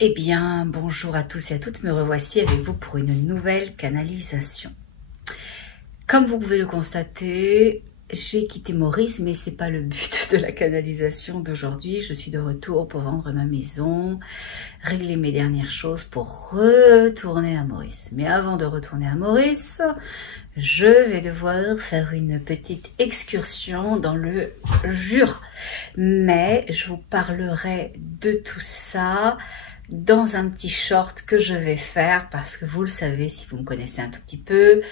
Eh bien, bonjour à tous et à toutes, me revoici avec vous pour une nouvelle canalisation. Comme vous pouvez le constater, j'ai quitté Maurice, mais c'est pas le but de la canalisation d'aujourd'hui. Je suis de retour pour vendre ma maison, régler mes dernières choses pour retourner à Maurice. Mais avant de retourner à Maurice, je vais devoir faire une petite excursion dans le Jura. Mais je vous parlerai de tout ça dans un petit short que je vais faire parce que vous le savez si vous me connaissez un tout petit peu,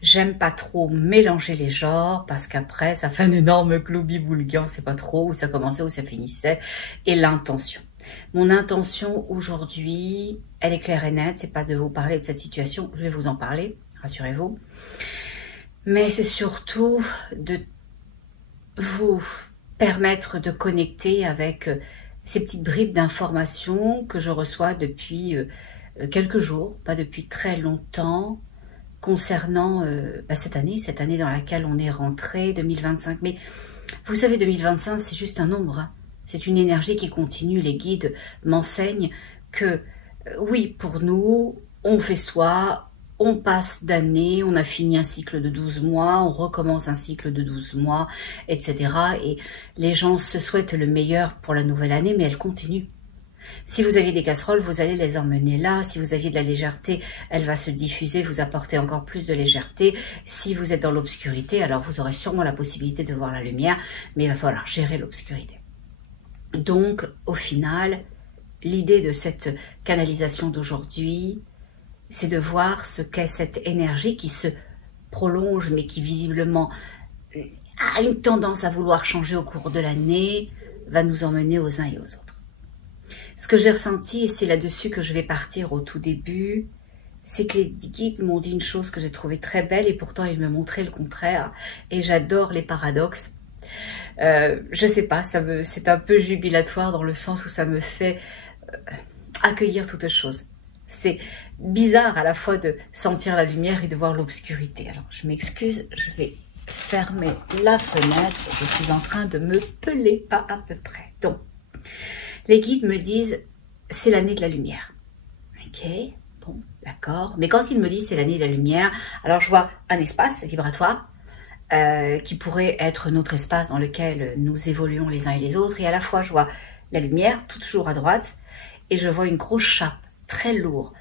j'aime pas trop mélanger les genres parce qu'après ça fait un énorme gloubi-boulga, on sait pas trop où ça commençait, où ça finissait et l'intention. Mon intention aujourd'hui, elle est claire et nette, c'est pas de vous parler de cette situation, je vais vous en parler, rassurez-vous, mais c'est surtout de vous permettre de connecter avec ces petites bribes d'informations que je reçois depuis quelques jours, pas depuis très longtemps, concernant cette année dans laquelle on est rentré, 2025. Mais vous savez, 2025, c'est juste un nombre, hein. C'est une énergie qui continue. Les guides m'enseignent que, oui, pour nous, on fait soi, on passe d'année, on a fini un cycle de 12 mois, on recommence un cycle de 12 mois, etc. Et les gens se souhaitent le meilleur pour la nouvelle année, mais elle continue. Si vous aviez des casseroles, vous allez les emmener là. Si vous aviez de la légèreté, elle va se diffuser, vous apporter encore plus de légèreté. Si vous êtes dans l'obscurité, alors vous aurez sûrement la possibilité de voir la lumière, mais il va falloir gérer l'obscurité. Donc, au final, l'idée de cette canalisation d'aujourd'hui, c'est de voir ce qu'est cette énergie qui se prolonge, mais qui visiblement a une tendance à vouloir changer au cours de l'année, va nous emmener aux uns et aux autres. Ce que j'ai ressenti, et c'est là-dessus que je vais partir au tout début, c'est que les guides m'ont dit une chose que j'ai trouvée très belle, et pourtant ils me montraient le contraire, et j'adore les paradoxes. Je sais pas, c'est un peu jubilatoire dans le sens où ça me fait accueillir toute chose. C'est bizarre à la fois de sentir la lumière et de voir l'obscurité. Alors, je m'excuse, je vais fermer la fenêtre. Je suis en train de me peler, pas à peu près. Donc, les guides me disent, c'est l'année de la lumière. Ok, bon, d'accord. Mais quand ils me disent c'est l'année de la lumière, alors je vois un espace vibratoire qui pourrait être notre espace dans lequel nous évoluons les uns et les autres. Et à la fois, je vois la lumière, toujours à droite, et je vois une grosse chape très lourde,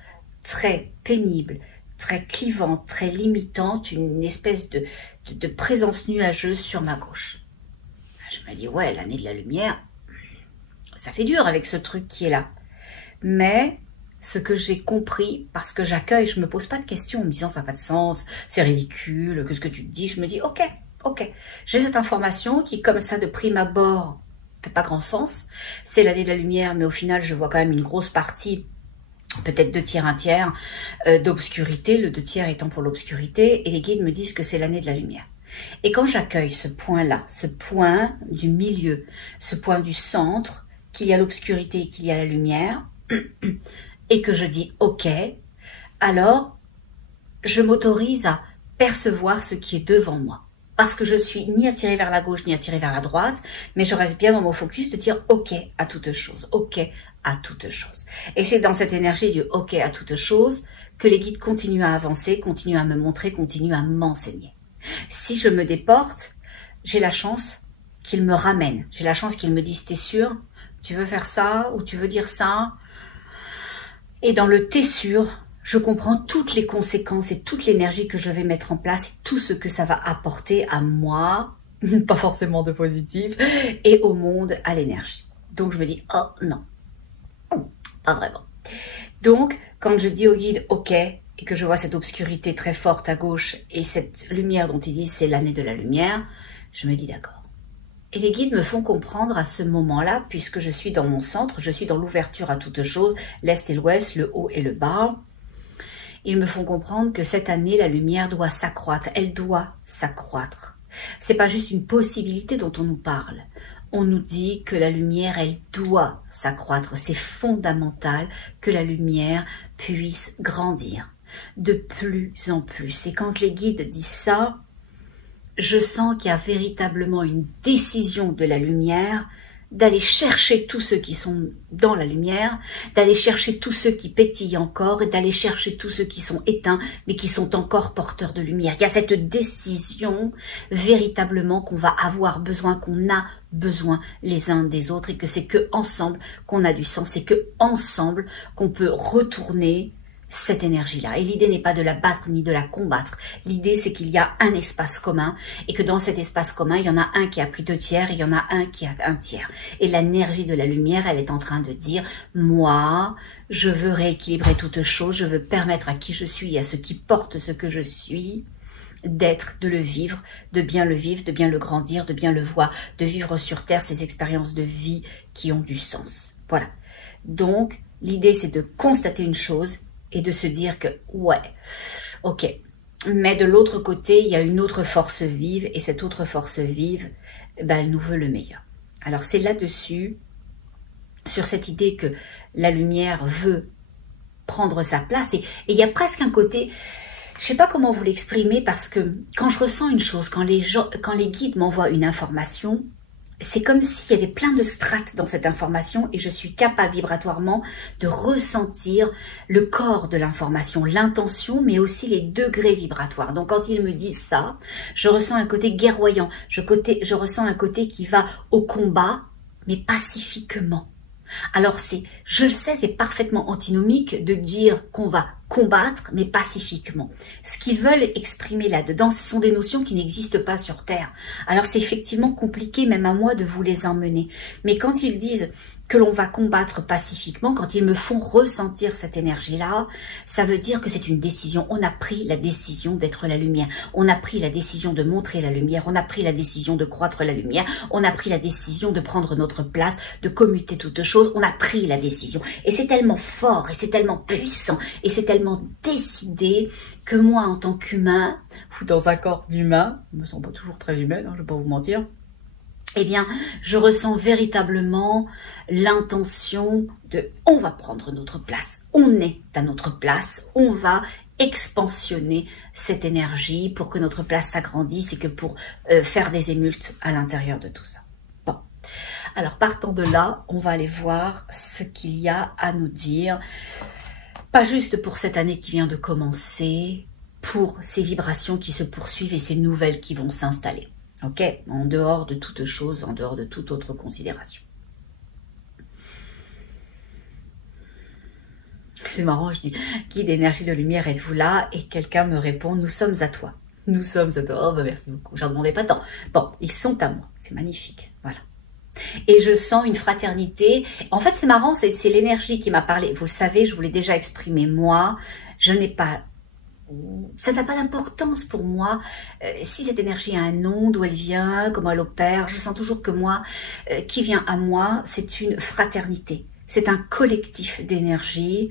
très pénible, très clivante, très limitante, une espèce de présence nuageuse sur ma gauche. Je me dis, ouais, l'année de la lumière, ça fait dur avec ce truc qui est là. Mais ce que j'ai compris, parce que j'accueille, je ne me pose pas de questions en me disant ça n'a pas de sens, c'est ridicule, qu'est-ce que tu te dis? Je me dis, ok, j'ai cette information qui, comme ça, de prime abord, n'a pas grand sens. C'est l'année de la lumière, mais au final, je vois quand même une grosse partie, peut-être 2 tiers, 1 tiers, d'obscurité, le 2 tiers étant pour l'obscurité, et les guides me disent que c'est l'année de la lumière. Et quand j'accueille ce point-là, ce point du milieu, ce point du centre, qu'il y a l'obscurité et qu'il y a la lumière, et que je dis ok, alors je m'autorise à percevoir ce qui est devant moi. Parce que je suis ni attirée vers la gauche, ni attirée vers la droite, mais je reste bien dans mon focus de dire ok à toute chose, ok à toute chose. Et c'est dans cette énergie du ok à toute chose que les guides continuent à avancer, continuent à me montrer, continuent à m'enseigner. Si je me déporte, j'ai la chance qu'ils me ramènent. J'ai la chance qu'ils me disent, t'es sûr? Tu veux faire ça ou tu veux dire ça? Et dans le t'es sûr, je comprends toutes les conséquences et toute l'énergie que je vais mettre en place et tout ce que ça va apporter à moi, pas forcément de positif, et au monde, à l'énergie. Donc je me dis, oh non, pas vraiment. Donc quand je dis au guide ok, et que je vois cette obscurité très forte à gauche et cette lumière dont ils disent c'est l'année de la lumière, je me dis d'accord. Et les guides me font comprendre à ce moment-là, puisque je suis dans mon centre, je suis dans l'ouverture à toute chose, l'Est et l'Ouest, le haut et le bas. Ils me font comprendre que cette année, la lumière doit s'accroître. Elle doit s'accroître. C'est pas juste une possibilité dont on nous parle. On nous dit que la lumière, elle doit s'accroître. C'est fondamental que la lumière puisse grandir de plus en plus. Et quand les guides disent ça, je sens qu'il y a véritablement une décision de la lumière d'aller chercher tous ceux qui sont dans la lumière, d'aller chercher tous ceux qui pétillent encore et d'aller chercher tous ceux qui sont éteints mais qui sont encore porteurs de lumière. Il y a cette décision véritablement qu'on va avoir besoin, qu'on a besoin les uns des autres et que c'est que ensemble qu'on a du sens, c'est que ensemble qu'on peut retourner cette énergie-là. Et l'idée n'est pas de la battre ni de la combattre. L'idée, c'est qu'il y a un espace commun et que dans cet espace commun, il y en a un qui a pris 2 tiers et il y en a un qui a 1 tiers. Et l'énergie de la lumière, elle est en train de dire, moi, je veux rééquilibrer toute chose, je veux permettre à qui je suis et à ceux qui portent ce que je suis, d'être, de le vivre, de bien le grandir, de bien le voir, de vivre sur Terre ces expériences de vie qui ont du sens. Voilà. Donc, l'idée, c'est de constater une chose et de se dire que, ouais, ok, mais de l'autre côté, il y a une autre force vive, et cette autre force vive, ben, elle nous veut le meilleur. Alors c'est là-dessus, sur cette idée que la lumière veut prendre sa place, et il y a presque un côté, je ne sais pas comment vous l'exprimer, parce que quand je ressens une chose, quand les guides m'envoient une information, c'est comme s'il y avait plein de strates dans cette information et je suis capable vibratoirement de ressentir le corps de l'information, l'intention, mais aussi les degrés vibratoires. Donc quand ils me disent ça, je ressens un côté guerroyant, je ressens un côté qui va au combat, mais pacifiquement. Alors je le sais, c'est parfaitement antinomique de dire qu'on va combattre, mais pacifiquement. Ce qu'ils veulent exprimer là-dedans, ce sont des notions qui n'existent pas sur Terre. Alors c'est effectivement compliqué, même à moi, de vous les emmener. Mais quand ils disent que l'on va combattre pacifiquement, quand ils me font ressentir cette énergie-là, ça veut dire que c'est une décision. On a pris la décision d'être la lumière. On a pris la décision de montrer la lumière. On a pris la décision de croître la lumière. On a pris la décision de prendre notre place, de commuter toutes choses. On a pris la décision. Et c'est tellement fort, et c'est tellement puissant, et c'est tellement décidé que moi, en tant qu'humain, ou dans un corps d'humain, je me sens pas toujours très humaine, je ne vais pas vous mentir, eh bien, je ressens véritablement l'intention de « on va prendre notre place, on est à notre place, on va expansionner cette énergie pour que notre place s'agrandisse et que pour faire des émultes à l'intérieur de tout ça. » Bon, alors partant de là, on va aller voir ce qu'il y a à nous dire, pas juste pour cette année qui vient de commencer, pour ces vibrations qui se poursuivent et ces nouvelles qui vont s'installer. Ok, en dehors de toute chose, en dehors de toute autre considération. C'est marrant, je dis, guide énergie de lumière, êtes-vous là? Et quelqu'un me répond, nous sommes à toi. Nous sommes à toi. Oh, bah merci beaucoup, j'en demandais pas tant. Bon, ils sont à moi, c'est magnifique, voilà. Et je sens une fraternité. En fait, c'est marrant, c'est l'énergie qui m'a parlé. Vous le savez, je vous l'ai déjà exprimé, moi, je n'ai pas... Ça n'a pas d'importance pour moi si cette énergie a un nom, d'où elle vient, comment elle opère. Je sens toujours que moi, qui vient à moi, c'est une fraternité. C'est un collectif d'énergie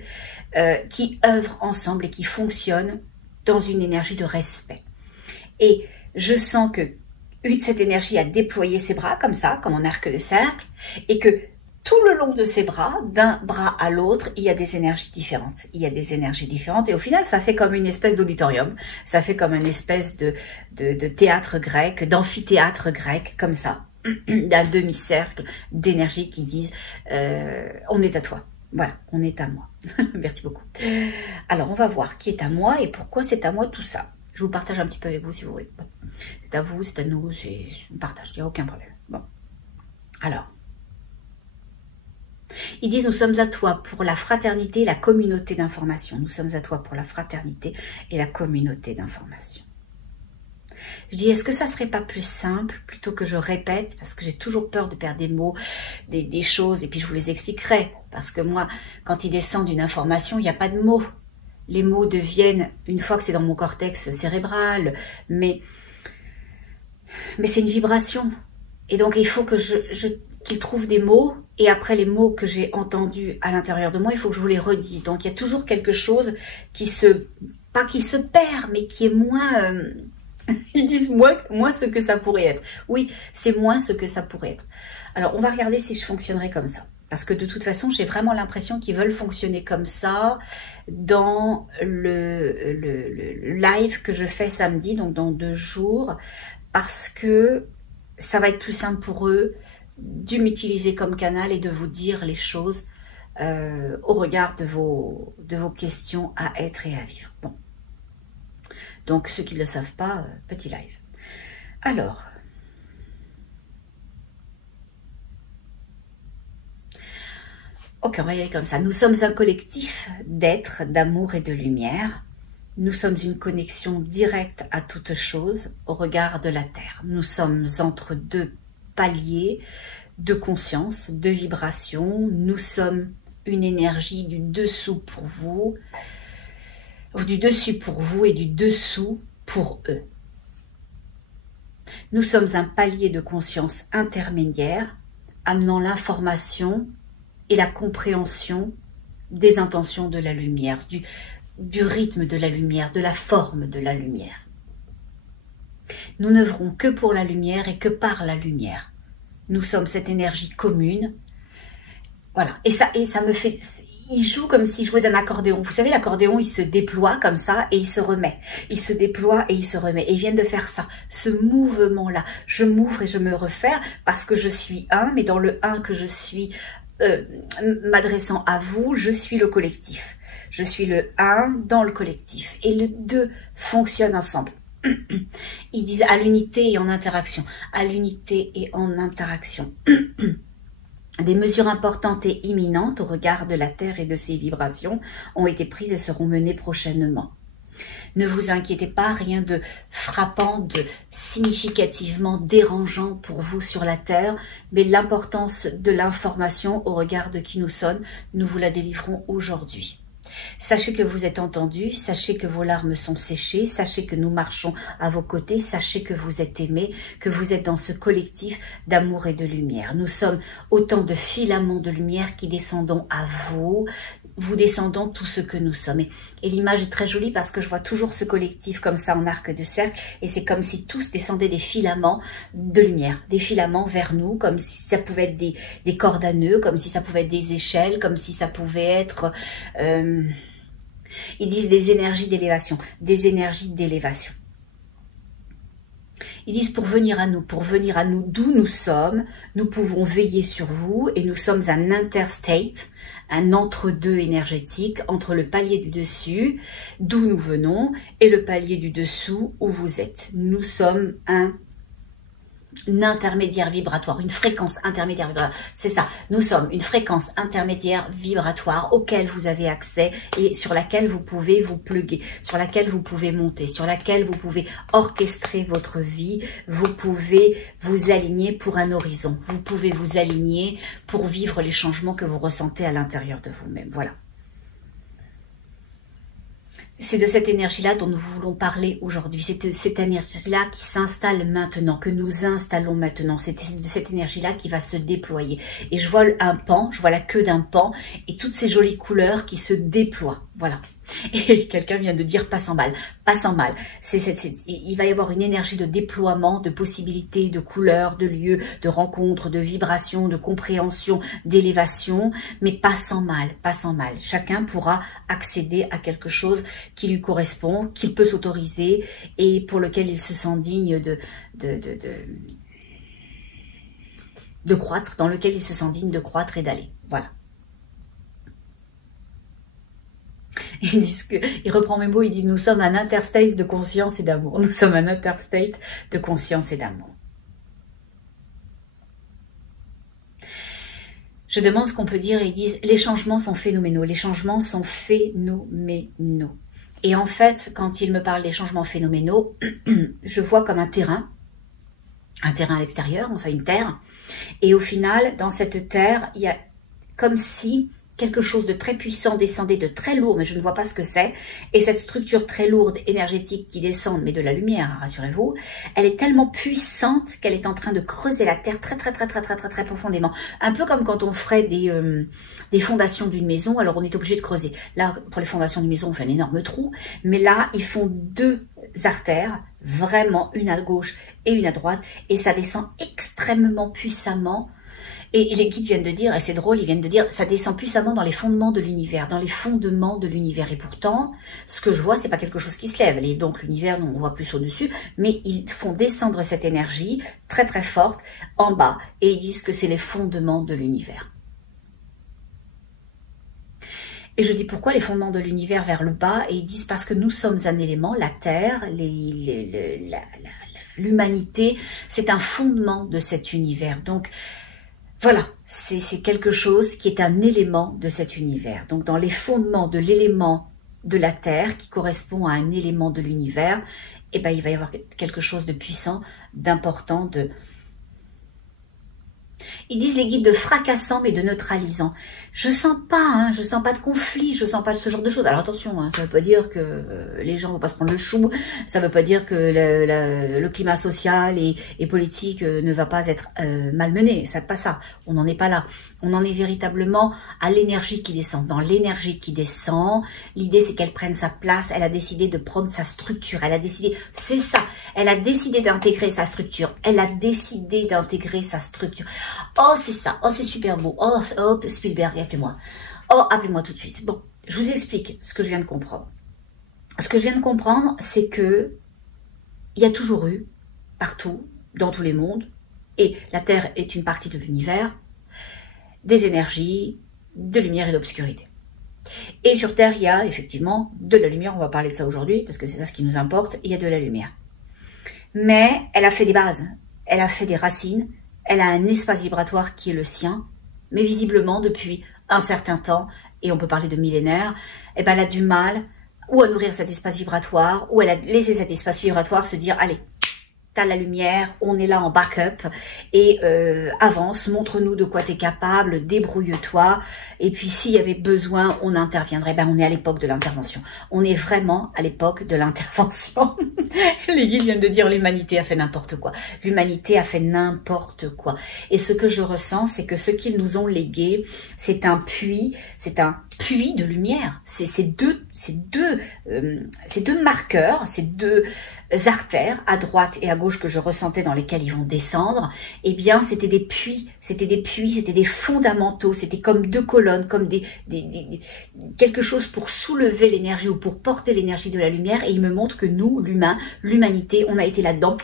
qui œuvre ensemble et qui fonctionne dans une énergie de respect. Et je sens que cette énergie a déployé ses bras comme ça, comme en arc de cercle, et que tout le long de ses bras, d'un bras à l'autre, il y a des énergies différentes. Il y a des énergies différentes et au final, ça fait comme une espèce d'auditorium. Ça fait comme une espèce de théâtre grec, d'amphithéâtre grec, comme ça, d'un demi-cercle d'énergie qui disent on est à toi. Voilà, on est à moi. Merci beaucoup. Alors, on va voir qui est à moi et pourquoi c'est à moi tout ça. Je vous partage un petit peu avec vous si vous voulez. Bon. C'est à vous, c'est à nous, on partage, il n'y a aucun problème. Bon, alors... Ils disent, nous sommes à toi pour la fraternité et la communauté d'information. Nous sommes à toi pour la fraternité et la communauté d'information. Je dis, est-ce que ça serait pas plus simple, plutôt que je répète, parce que j'ai toujours peur de perdre des mots, des choses, et puis je vous les expliquerai. Parce que moi, quand ils descendent une information, il n'y a pas de mots. Les mots deviennent, une fois que c'est dans mon cortex cérébral, mais c'est une vibration. Et donc, il faut que qu'ils trouvent des mots, et après les mots que j'ai entendus à l'intérieur de moi, il faut que je vous les redise. Donc il y a toujours quelque chose qui pas qui se perd, mais qui est moins, ils disent moins ce que ça pourrait être. Oui, c'est moins ce que ça pourrait être. Alors on va regarder si je fonctionnerai comme ça. Parce que de toute façon, j'ai vraiment l'impression qu'ils veulent fonctionner comme ça dans le live que je fais samedi, donc dans 2 jours, parce que ça va être plus simple pour eux dû m'utiliser comme canal et de vous dire les choses au regard de vos questions à être et à vivre. Bon. Donc, ceux qui ne le savent pas, petit live. Alors, ok, on va y aller comme ça. Nous sommes un collectif d'êtres, d'amour et de lumière. Nous sommes une connexion directe à toute chose au regard de la Terre. Nous sommes entre deux paliers de conscience, de vibration. Nous sommes une énergie du dessous pour vous, ou du dessus pour vous et du dessous pour eux. Nous sommes un palier de conscience intermédiaire, amenant l'information et la compréhension des intentions de la lumière, du rythme de la lumière, de la forme de la lumière. Nous n'œuvrons que pour la lumière et que par la lumière. Nous sommes cette énergie commune. Voilà, et ça me fait... Il joue comme s'il jouait d'un accordéon. Vous savez, l'accordéon, il se déploie comme ça et il se remet. Il se déploie et il se remet. Et ils viennent de faire ça, ce mouvement-là. Je m'ouvre et je me referme parce que je suis un, mais dans le un que je suis, m'adressant à vous, je suis le collectif. Je suis le un dans le collectif. Et le deux fonctionnent ensemble. Ils disent à l'unité et en interaction. À l'unité et en interaction. Des mesures importantes et imminentes au regard de la Terre et de ses vibrations ont été prises et seront menées prochainement. Ne vous inquiétez pas, rien de frappant, de significativement dérangeant pour vous sur la Terre, mais l'importance de l'information au regard de qui nous sommes, nous vous la délivrons aujourd'hui. Sachez que vous êtes entendus, sachez que vos larmes sont séchées, sachez que nous marchons à vos côtés, sachez que vous êtes aimés, que vous êtes dans ce collectif d'amour et de lumière. Nous sommes autant de filaments de lumière qui descendons à vous, vous descendons tout ce que nous sommes. Et l'image est très jolie parce que je vois toujours ce collectif comme ça en arc de cercle et c'est comme si tous descendaient des filaments de lumière, des filaments vers nous, comme si ça pouvait être des cordes à nœuds, comme si ça pouvait être des échelles, comme si ça pouvait être... ils disent des énergies d'élévation, des énergies d'élévation. Ils disent pour venir à nous d'où nous sommes, nous pouvons veiller sur vous et nous sommes un interstate, un entre-deux énergétique entre le palier du dessus, d'où nous venons, et le palier du dessous, où vous êtes. Nous sommes un intermédiaire vibratoire, une fréquence intermédiaire vibratoire, c'est ça, nous sommes une fréquence intermédiaire vibratoire auquel vous avez accès et sur laquelle vous pouvez vous plugger, sur laquelle vous pouvez monter, sur laquelle vous pouvez orchestrer votre vie, vous pouvez vous aligner pour un horizon, vous pouvez vous aligner pour vivre les changements que vous ressentez à l'intérieur de vous-même, voilà. C'est de cette énergie-là dont nous voulons parler aujourd'hui. C'est de cette énergie-là qui s'installe maintenant, que nous installons maintenant. C'est de cette énergie-là qui va se déployer. Et je vois un pan, je vois la queue d'un pan et toutes ces jolies couleurs qui se déploient. Voilà. Et quelqu'un vient de dire pas sans mal. Pas sans mal. Il va y avoir une énergie de déploiement, de possibilités, de couleurs, de lieux, de rencontres, de vibrations, de compréhension, d'élévation, mais pas sans mal, pas sans mal. Chacun pourra accéder à quelque chose qui lui correspond, qu'il peut s'autoriser et pour lequel il se sent digne de croître, dans lequel il se sent digne de croître et d'aller. Voilà. Il reprend mes mots, il dit « Nous sommes un interstate de conscience et d'amour. » Nous sommes un interstate de conscience et d'amour. Je demande ce qu'on peut dire et ils disent « Les changements sont phénoménaux. Les changements sont phénoménaux. » Et en fait, quand il me parle des changements phénoménaux, je vois comme un terrain à l'extérieur, enfin une terre. Et au final, dans cette terre, il y a comme si... quelque chose de très puissant descendait, de très lourd, mais je ne vois pas ce que c'est. Et cette structure très lourde, énergétique qui descend, mais de la lumière, hein, rassurez-vous, elle est tellement puissante qu'elle est en train de creuser la terre très profondément. Un peu comme quand on ferait des fondations d'une maison, alors on est obligé de creuser. Là, pour les fondations d'une maison, on fait un énorme trou, mais là, ils font deux artères, vraiment une à gauche et une à droite, et ça descend extrêmement puissamment Et les guides viennent de dire, et c'est drôle, ils viennent de dire, ça descend puissamment dans les fondements de l'univers, dans les fondements de l'univers. Et pourtant, ce que je vois, c'est pas quelque chose qui se lève. Et donc l'univers, on voit plus au-dessus, mais ils font descendre cette énergie très très forte en bas. Et ils disent que c'est les fondements de l'univers. Et je dis pourquoi les fondements de l'univers vers le bas? Et ils disent parce que nous sommes un élément, la Terre, l'humanité, c'est un fondement de cet univers. Donc, voilà, c'est quelque chose qui est un élément de cet univers. Donc dans les fondements de l'élément de la Terre, qui correspond à un élément de l'univers, eh ben, il va y avoir quelque chose de puissant, d'important, de... Ils disent les guides de fracassant mais de neutralisant. Je sens pas de conflit, je sens pas de ce genre de choses. Alors attention, hein, ça veut pas dire que les gens vont pas se prendre le chou, ça veut pas dire que le climat social et politique ne va pas être malmené, c'est pas ça. On n'en est pas là. On en est véritablement à l'énergie qui descend. Dans l'énergie qui descend, l'idée c'est qu'elle prenne sa place, elle a décidé de prendre sa structure, elle a décidé, c'est ça, elle a décidé d'intégrer sa structure, elle a décidé d'intégrer sa structure. Oh, c'est ça. Oh, c'est super beau. Oh, Spielberg, appelez-moi. Oh, appelez-moi tout de suite. Bon, je vous explique ce que je viens de comprendre. Ce que je viens de comprendre, c'est que il y a toujours eu, partout, dans tous les mondes, et la Terre est une partie de l'univers, des énergies, de lumière et d'obscurité. Et sur Terre, il y a effectivement de la lumière. On va parler de ça aujourd'hui, parce que c'est ça ce qui nous importe. Il y a de la lumière. Mais elle a fait des bases. Elle a fait des racines. Elle a un espace vibratoire qui est le sien, mais visiblement depuis un certain temps, et on peut parler de millénaires, eh ben elle a du mal ou à nourrir cet espace vibratoire, ou elle a laissé cet espace vibratoire se dire, allez, t'as la lumière, on est là en backup, et avance, montre-nous de quoi t'es capable, débrouille-toi, et puis s'il y avait besoin, on interviendrait. Ben on est à l'époque de l'intervention. On est vraiment à l'époque de l'intervention. Les guides viennent de dire l'humanité a fait n'importe quoi. L'humanité a fait n'importe quoi. Et ce que je ressens, c'est que ce qu'ils nous ont légué, c'est un puits de lumière. Ces deux marqueurs, ces deux artères à droite et à gauche que je ressentais dans lesquelles ils vont descendre, eh bien c'était des puits, c'était des fondamentaux, c'était comme deux colonnes, comme quelque chose pour soulever l'énergie ou pour porter l'énergie de la lumière. Et il me montre que nous, l'humain, l'humanité, on a été là-dedans.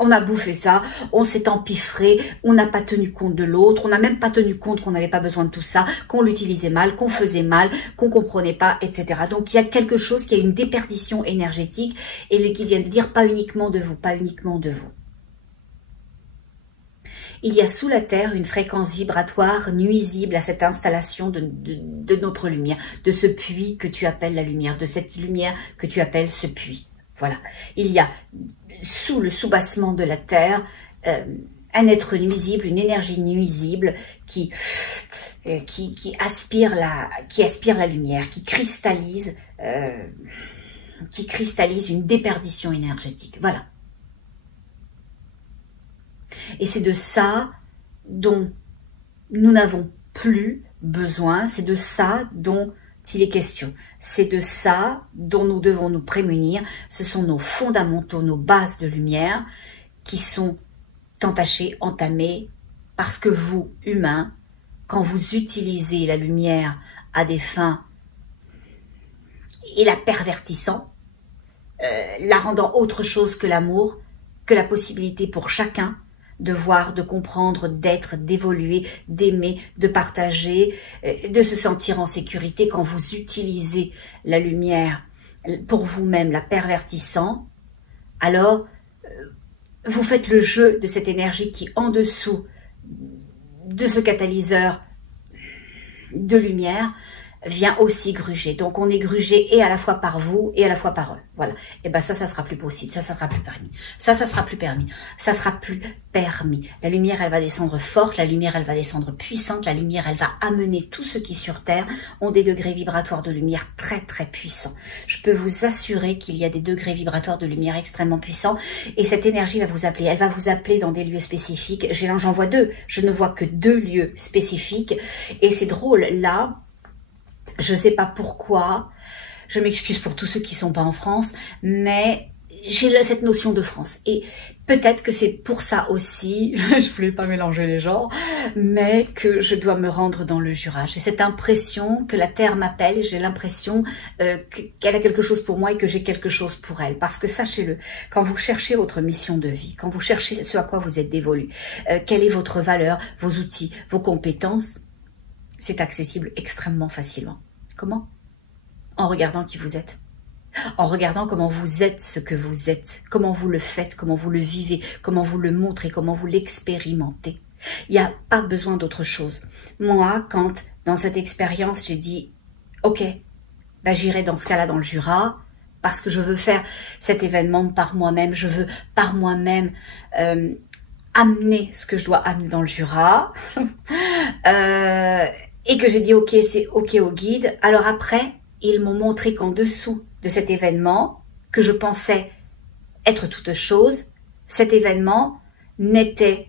On a bouffé ça, on s'est empiffré, on n'a pas tenu compte de l'autre, on n'a même pas tenu compte qu'on n'avait pas besoin de tout ça, qu'on l'utilisait mal, qu'on faisait mal, qu'on comprenait pas, etc. Donc il y a quelque chose qui a une déperdition énergétique, et le guide vient de dire pas uniquement de vous, pas uniquement de vous. Il y a sous la Terre une fréquence vibratoire nuisible à cette installation de notre lumière, de ce puits que tu appelles la lumière, de cette lumière que tu appelles ce puits. Voilà, il y a sous le soubassement de la Terre un être nuisible, une énergie nuisible qui aspire la lumière, qui cristallise une déperdition énergétique. Voilà. Et c'est de ça dont nous n'avons plus besoin, c'est de ça dont il est question. C'est de ça dont nous devons nous prémunir. Ce sont nos fondamentaux, nos bases de lumière qui sont entachées, entamées, parce que vous, humains, quand vous utilisez la lumière à des fins et la pervertissant, la rendant autre chose que l'amour, que la possibilité pour chacun de voir, de comprendre, d'être, d'évoluer, d'aimer, de partager, de se sentir en sécurité. Quand vous utilisez la lumière pour vous-même, la pervertissant, alors vous faites le jeu de cette énergie qui, en dessous de ce catalyseur de lumière, vient aussi gruger. Donc on est grugé et à la fois par vous et à la fois par eux. Voilà. Et ben ça sera plus possible. Ça sera plus permis. Ça sera plus permis. Ça sera plus permis. La lumière, elle va descendre forte. La lumière, elle va descendre puissante. La lumière, elle va amener tous ceux qui sur Terre ont des degrés vibratoires de lumière très très puissants. Je peux vous assurer qu'il y a des degrés vibratoires de lumière extrêmement puissants. Et cette énergie va vous appeler. Elle va vous appeler dans des lieux spécifiques. J'en vois deux. Je ne vois que 2 lieux spécifiques. Et c'est drôle. Là, je ne sais pas pourquoi, je m'excuse pour tous ceux qui ne sont pas en France, mais j'ai cette notion de France. Et peut-être que c'est pour ça aussi, je voulais pas mélanger les genres, mais que je dois me rendre dans le Jura. J'ai cette impression que la terre m'appelle, j'ai l'impression qu'elle a quelque chose pour moi et que j'ai quelque chose pour elle. Parce que sachez-le, quand vous cherchez votre mission de vie, quand vous cherchez ce à quoi vous êtes dévolu, quelle est votre valeur, vos outils, vos compétences, c'est accessible extrêmement facilement. Comment? En regardant qui vous êtes. En regardant comment vous êtes ce que vous êtes, comment vous le faites, comment vous le vivez, comment vous le montrez, comment vous l'expérimentez. Il n'y a pas besoin d'autre chose. Moi, quand dans cette expérience, j'ai dit « Ok, ben, j'irai dans ce cas-là dans le Jura parce que je veux faire cet événement par moi-même, je veux par moi-même amener ce que je dois amener dans le Jura. » Et que j'ai dit « Ok, c'est ok au guide. » Alors après, ils m'ont montré qu'en dessous de cet événement, que je pensais être toute chose, cet événement n'était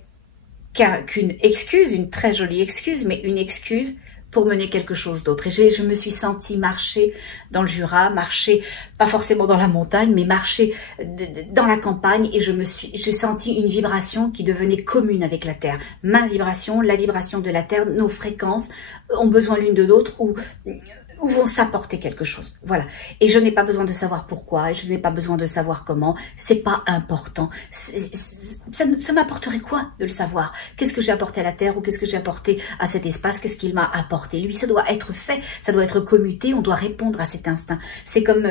qu'une excuse, une très jolie excuse, mais une excuse pour mener quelque chose d'autre. Et je me suis sentie marcher dans le Jura, marcher, pas forcément dans la montagne, mais marcher dans la campagne, et j'ai senti une vibration qui devenait commune avec la Terre. Ma vibration, la vibration de la Terre, nos fréquences ont besoin l'une de l'autre, ou vont s'apporter quelque chose. Voilà. Et je n'ai pas besoin de savoir pourquoi, et je n'ai pas besoin de savoir comment. C'est pas important. Ça m'apporterait quoi de le savoir? Qu'est-ce que j'ai apporté à la Terre, ou qu'est-ce que j'ai apporté à cet espace? Qu'est-ce qu'il m'a apporté? Lui, ça doit être fait, ça doit être commuté, on doit répondre à cet instinct. C'est comme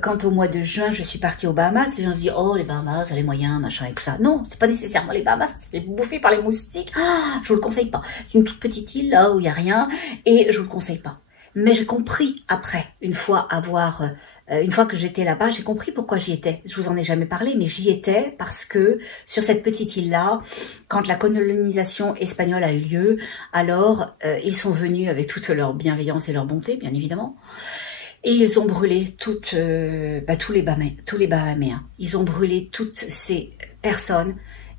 quand au mois de juin, je suis partie aux Bahamas, les gens se disent « Oh, les Bahamas, les moyens, machin et tout ça. » Non, c'est pas nécessairement les Bahamas, c'est bouffé par les moustiques. Ah, je vous le conseille pas. C'est une toute petite île, là, où il n'y a rien, et je vous le conseille pas. Mais j'ai compris après, une fois que j'étais là-bas, j'ai compris pourquoi j'y étais. Je vous en ai jamais parlé, mais j'y étais parce que sur cette petite île-là, quand la colonisation espagnole a eu lieu, alors ils sont venus avec toute leur bienveillance et leur bonté, bien évidemment, et ils ont brûlé tous les Bahaméens. Ils ont brûlé toutes ces personnes.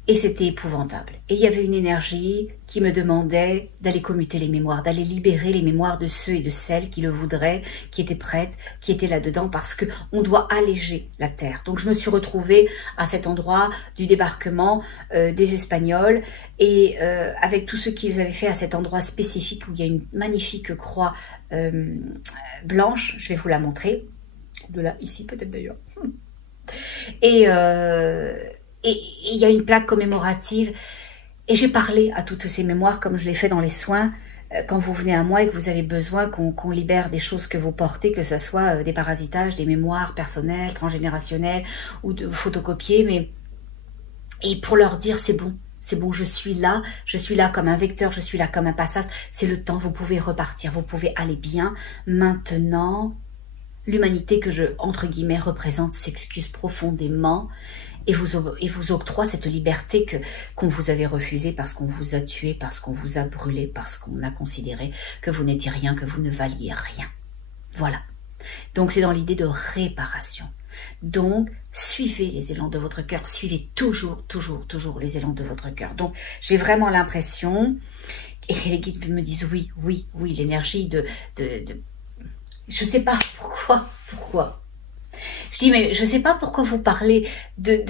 Et c'était épouvantable. Et il y avait une énergie qui me demandait d'aller commuter les mémoires, d'aller libérer les mémoires de ceux et de celles qui le voudraient, qui étaient prêtes, qui étaient là-dedans, parce que on doit alléger la terre. Donc je me suis retrouvée à cet endroit du débarquement des Espagnols, et avec tout ce qu'ils avaient fait à cet endroit spécifique où il y a une magnifique croix blanche, je vais vous la montrer, de là, ici peut-être d'ailleurs. Et il y a une plaque commémorative, et j'ai parlé à toutes ces mémoires comme je l'ai fait dans les soins. Quand vous venez à moi et que vous avez besoin qu'on libère des choses que vous portez, que ce soit des parasitages, des mémoires personnelles, transgénérationnelles ou de photocopier, et pour leur dire c'est bon, je suis là comme un vecteur, je suis là comme un passage, c'est le temps, vous pouvez repartir, vous pouvez aller bien. Maintenant, l'humanité que je, entre guillemets, représente s'excuse profondément, et vous octroie cette liberté qu'on vous avait refusée parce qu'on vous a tué, parce qu'on vous a brûlé, parce qu'on a considéré que vous n'étiez rien, que vous ne valiez rien. Voilà. Donc c'est dans l'idée de réparation. Donc suivez les élans de votre cœur, suivez toujours les élans de votre cœur. Donc j'ai vraiment l'impression, et les guides me disent oui, l'énergie de je sais pas pourquoi. Je dis, mais je ne sais pas pourquoi vous parlez de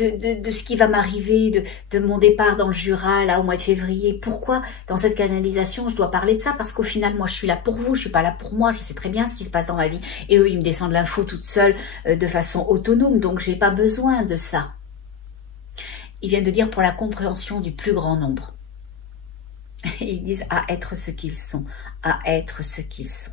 ce qui va m'arriver, de mon départ dans le Jura, là, au mois de février. Pourquoi, dans cette canalisation, je dois parler de ça? Parce qu'au final, moi, je suis là pour vous, je ne suis pas là pour moi, je sais très bien ce qui se passe dans ma vie. Et eux, ils me descendent l'info toute seule, de façon autonome, donc je n'ai pas besoin de ça. Ils viennent de dire pour la compréhension du plus grand nombre. Ils disent à être ce qu'ils sont, à être ce qu'ils sont.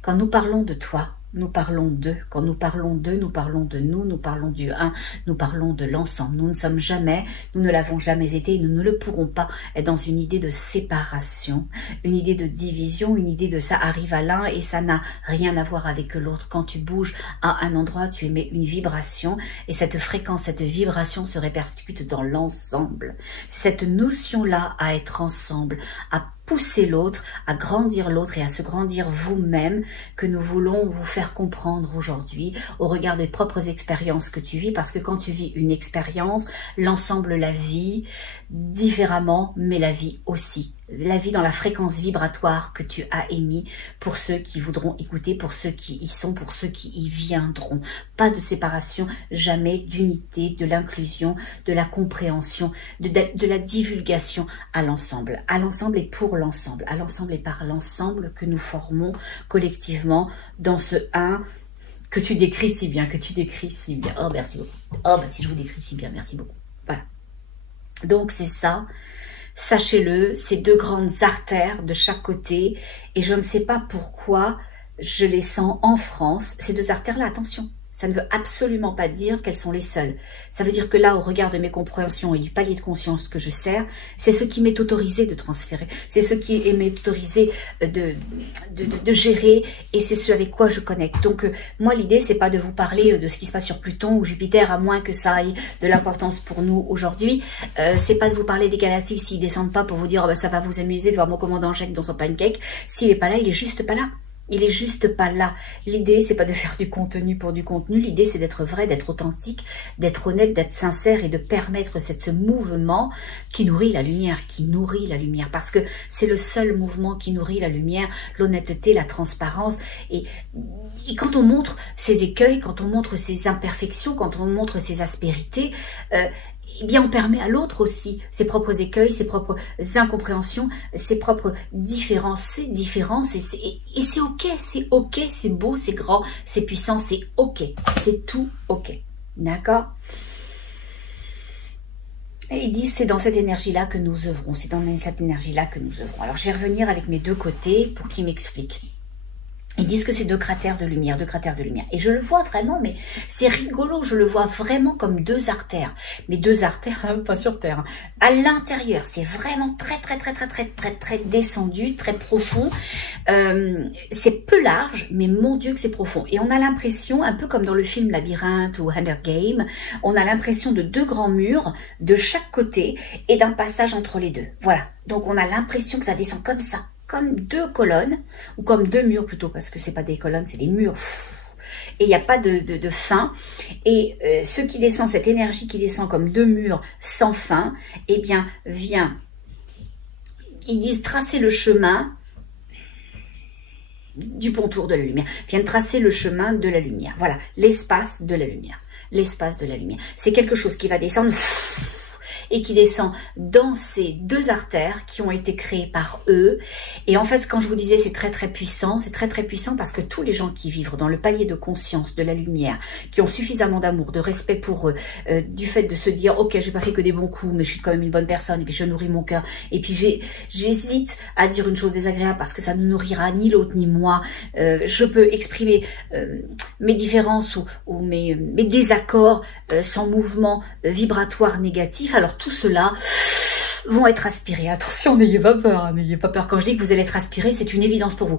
Quand nous parlons de toi, nous parlons d'eux. Quand nous parlons d'eux, nous parlons de nous, nous parlons du un, nous parlons de l'ensemble. Nous ne sommes jamais, nous ne l'avons jamais été, et nous ne le pourrons pas être dans une idée de séparation, une idée de division, une idée de ça arrive à l'un et ça n'a rien à voir avec l'autre. Quand tu bouges à un endroit, tu émets une vibration, et cette fréquence, cette vibration se répercute dans l'ensemble. Cette notion-là à être ensemble, à pousser l'autre, à grandir l'autre et à se grandir vous-même, que nous voulons vous faire comprendre aujourd'hui au regard des propres expériences que tu vis, parce que quand tu vis une expérience, l'ensemble la vit différemment, mais la vit aussi la vie dans la fréquence vibratoire que tu as émis pour ceux qui voudront écouter, pour ceux qui y sont, pour ceux qui y viendront. Pas de séparation, jamais, d'unité, de l'inclusion, de la compréhension, de la divulgation à l'ensemble et pour l'ensemble, à l'ensemble et par l'ensemble que nous formons collectivement dans ce un que tu décris si bien, Oh, merci beaucoup. Oh, bah si je vous décris si bien, merci beaucoup. Voilà. Donc, c'est ça. Sachez-le, ces deux grandes artères de chaque côté. Et je ne sais pas pourquoi je les sens en France. Ces deux artères-là, attention. Ça ne veut absolument pas dire qu'elles sont les seules. Ça veut dire que là, au regard de mes compréhensions et du palier de conscience que je sers, c'est ce qui m'est autorisé de transférer. C'est ce qui m'est autorisé de gérer et c'est ce avec quoi je connecte. Donc, moi, l'idée, c'est pas de vous parler de ce qui se passe sur Pluton ou Jupiter, à moins que ça ait de l'importance pour nous aujourd'hui. C'est pas de vous parler des galactiques s'ils descendent pas pour vous dire, oh, bah, ça va vous amuser de voir mon commandant Jacques dans son pancake. S'il est pas là, il est juste pas là. Il est juste pas là. L'idée, c'est pas de faire du contenu pour du contenu. L'idée, c'est d'être vrai, d'être authentique, d'être honnête, d'être sincère et de permettre ce mouvement qui nourrit la lumière, parce que c'est le seul mouvement qui nourrit la lumière, l'honnêteté, la transparence. Et quand on montre ses écueils, quand on montre ses imperfections, quand on montre ses aspérités, eh bien, on permet à l'autre aussi ses propres écueils, ses propres incompréhensions, ses propres différences, et c'est ok, c'est beau, c'est grand, c'est puissant, c'est ok, c'est tout ok, d'accord? Et ils disent, c'est dans cette énergie-là que nous œuvrons, Alors, je vais revenir avec mes deux côtés pour qu'ils m'expliquent. Ils disent que c'est deux cratères de lumière. Et je le vois vraiment, mais c'est rigolo, je le vois vraiment comme deux artères. Mais deux artères, pas sur Terre. À l'intérieur, c'est vraiment très descendu, très profond. C'est peu large, mais mon Dieu que c'est profond. Et on a l'impression, un peu comme dans le film Labyrinthe ou Hunger Game, on a l'impression de deux grands murs de chaque côté et d'un passage entre les deux. Voilà. Donc on a l'impression que ça descend comme ça. Comme deux colonnes, ou comme deux murs plutôt, parce que c'est pas des colonnes, c'est des murs. Et il n'y a pas de fin. Et ce qui descend, cette énergie qui descend comme deux murs sans fin, eh bien, vient, ils disent tracer le chemin du contour de la lumière. Vient tracer le chemin de la lumière. Voilà, l'espace de la lumière. L'espace de la lumière. C'est quelque chose qui va descendre et qui descend dans ces deux artères qui ont été créées par eux. Et en fait, quand je vous disais c'est très puissant, c'est très puissant parce que tous les gens qui vivent dans le palier de conscience de la lumière, qui ont suffisamment d'amour, de respect pour eux, du fait de se dire ok, j'ai pas fait que des bons coups, mais je suis quand même une bonne personne, et puis je nourris mon cœur, et puis j'hésite à dire une chose désagréable parce que ça ne nourrira ni l'autre ni moi. Je peux exprimer mes différences ou mes désaccords sans mouvement vibratoire négatif. Alors tout cela vont être aspirés. Attention, n'ayez pas peur, hein, n'ayez pas peur. Quand je dis que vous allez être aspiré, c'est une évidence pour vous.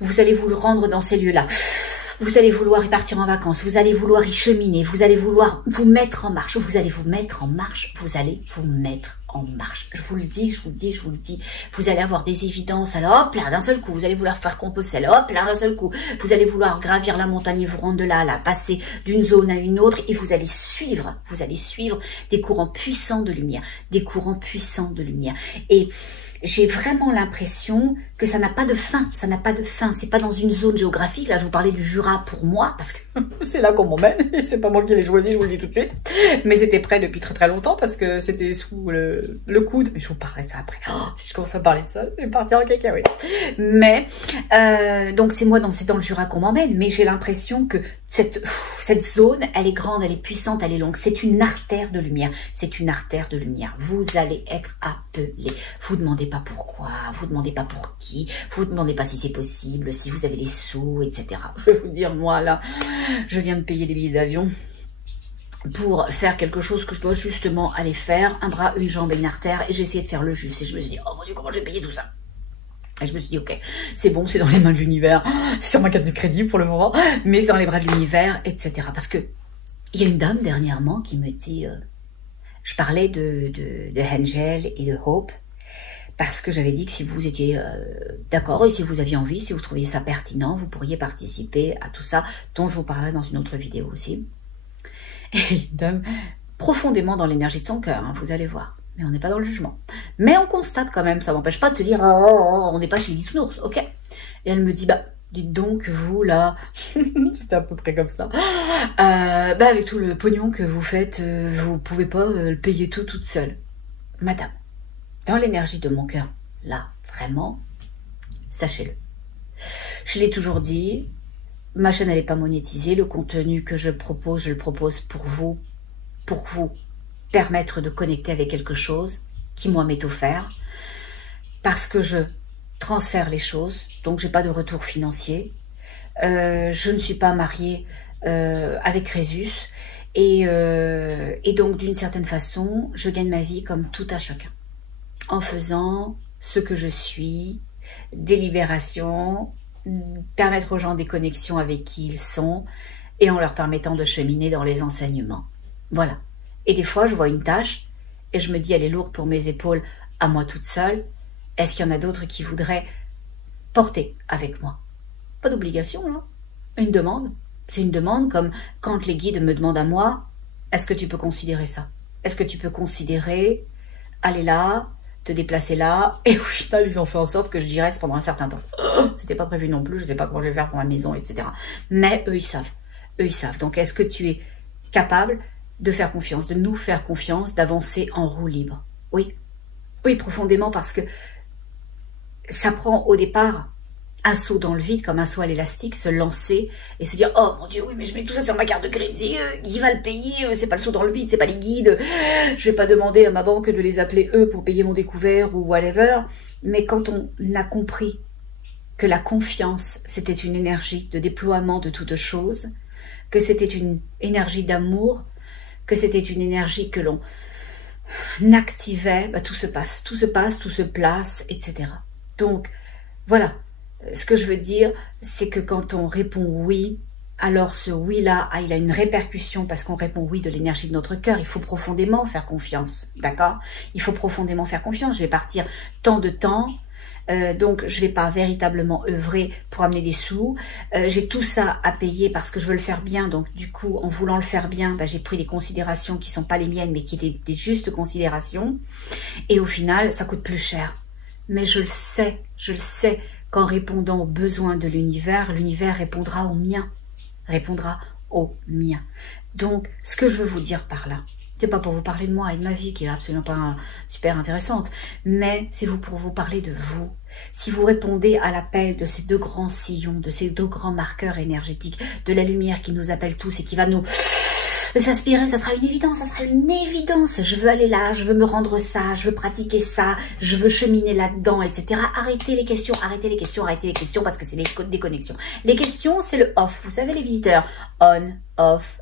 Vous allez vous rendre dans ces lieux-là. Vous allez vouloir y partir en vacances, vous allez vouloir y cheminer, vous allez vouloir vous mettre en marche, vous allez vous mettre en marche. Je vous le dis. Vous allez avoir des évidences, alors hop là, d'un seul coup, vous allez vouloir faire composer, alors hop là, d'un seul coup, vous allez vouloir gravir la montagne et vous rendre de là à là, passer d'une zone à une autre, et vous allez suivre des courants puissants de lumière, Et j'ai vraiment l'impression que ça n'a pas de fin, c'est pas dans une zone géographique. Là, je vous parlais du Jura pour moi, parce que c'est là qu'on m'emmène, et c'est pas moi qui l'ai choisi, je vous le dis tout de suite, mais c'était prêt depuis très longtemps, parce que c'était sous le coude, mais je vous parlerai de ça après. Oh, si je commence à parler de ça, c'est parti en cacahuète. Mais, donc c'est moi, c'est dans le Jura qu'on m'emmène, mais j'ai l'impression que cette zone, elle est grande, elle est puissante, elle est longue. C'est une artère de lumière. Vous allez être appelé. Vous demandez pas pourquoi, vous demandez pas pour qui, vous demandez pas si c'est possible, si vous avez des sous, etc. Je vais vous dire, moi là, je viens de payer des billets d'avion pour faire quelque chose que je dois justement aller faire. Un bras, une jambe et une artère. Et j'ai essayé de faire le juste. Et je me suis dit, oh mon Dieu, comment j'ai payé tout ça? Et je me suis dit, ok, c'est bon, c'est dans les mains de l'univers, c'est sur ma carte de crédit pour le moment, mais c'est dans les bras de l'univers, etc. Parce que il y a une dame dernièrement qui me dit, je parlais de Angel et de Hope, parce que j'avais dit que si vous étiez d'accord et si vous aviez envie, si vous trouviez ça pertinent, vous pourriez participer à tout ça, dont je vous parlerai dans une autre vidéo aussi. Et une dame, profondément dans l'énergie de son cœur, hein, vous allez voir. mais on n'est pas dans le jugement. Mais on constate quand même, ça m'empêche pas de te dire, oh, on n'est pas chez les bisounours, ok. Et elle me dit, bah, dites donc, vous, là, c'était à peu près comme ça, bah, avec tout le pognon que vous faites, vous pouvez pas le payer tout toute seule. Madame, dans l'énergie de mon cœur, là, vraiment, sachez-le. Je l'ai toujours dit, ma chaîne, elle n'est pas monétisée, le contenu que je le propose pour vous permettre de connecter avec quelque chose qui, moi, m'est offert, parce que je transfère les choses, donc j'ai pas de retour financier. Je ne suis pas mariée avec Crésus, et donc d'une certaine façon, je gagne ma vie comme tout à chacun, en faisant ce que je suis, des libérations, permettre aux gens des connexions avec qui ils sont, et en leur permettant de cheminer dans les enseignements. Voilà. Et des fois, je vois une tâche, et je me dis, elle est lourde pour mes épaules, à moi toute seule. Est-ce qu'il y en a d'autres qui voudraient porter avec moi? Pas d'obligation, là. Une demande. C'est une demande comme quand les guides me demandent à moi, est-ce que tu peux considérer ça? Est-ce que tu peux considérer aller là, te déplacer là? Et au final, ils ont fait en sorte que j'y reste pendant un certain temps. C'était pas prévu non plus, je sais pas comment je vais faire pour ma maison, etc. Mais eux, ils savent. Eux, ils savent. Donc, est-ce que tu es capable de faire confiance, de nous faire confiance, d'avancer en roue libre? Oui. Oui, profondément, parce que ça prend au départ un saut dans le vide, comme un saut à l'élastique, se lancer et se dire, oh mon Dieu, oui, mais je mets tout ça sur ma carte de crédit, qui va le payer? C'est pas le saut dans le vide, c'est pas les guides, je vais pas demander à ma banque de les appeler eux pour payer mon découvert ou whatever. Mais quand on a compris que la confiance, c'était une énergie de déploiement de toutes choses, que c'était une énergie d'amour, que c'était une énergie que l'on activait, bah, tout se passe, tout se passe, tout se place, etc. Donc, voilà. Ce que je veux dire, c'est que quand on répond oui, alors ce oui-là, il a une répercussion parce qu'on répond oui de l'énergie de notre cœur. Il faut profondément faire confiance, d'accord? Il faut profondément faire confiance. Je vais partir tant de temps, donc je ne vais pas véritablement œuvrer pour amener des sous. J'ai tout ça à payer parce que je veux le faire bien. Donc du coup, en voulant le faire bien, bah, j'ai pris des considérations qui ne sont pas les miennes, mais qui étaient des justes considérations. Et au final, ça coûte plus cher. Mais je le sais qu'en répondant aux besoins de l'univers, l'univers répondra aux miens. Répondra aux miens. Donc, ce que je veux vous dire par là, c'est pas pour vous parler de moi et de ma vie, qui est absolument pas super intéressante, mais c'est pour vous parler de vous. Si vous répondez à l'appel de ces deux grands sillons, de ces deux grands marqueurs énergétiques, de la lumière qui nous appelle tous et qui va nous s'inspirer, ça sera une évidence, ça sera une évidence. Je veux aller là, je veux me rendre ça, je veux pratiquer ça, je veux cheminer là-dedans, etc. Arrêtez les questions, arrêtez les questions, arrêtez les questions, parce que c'est les déconnexions. Les questions, c'est le off. Vous savez, les visiteurs, on, off,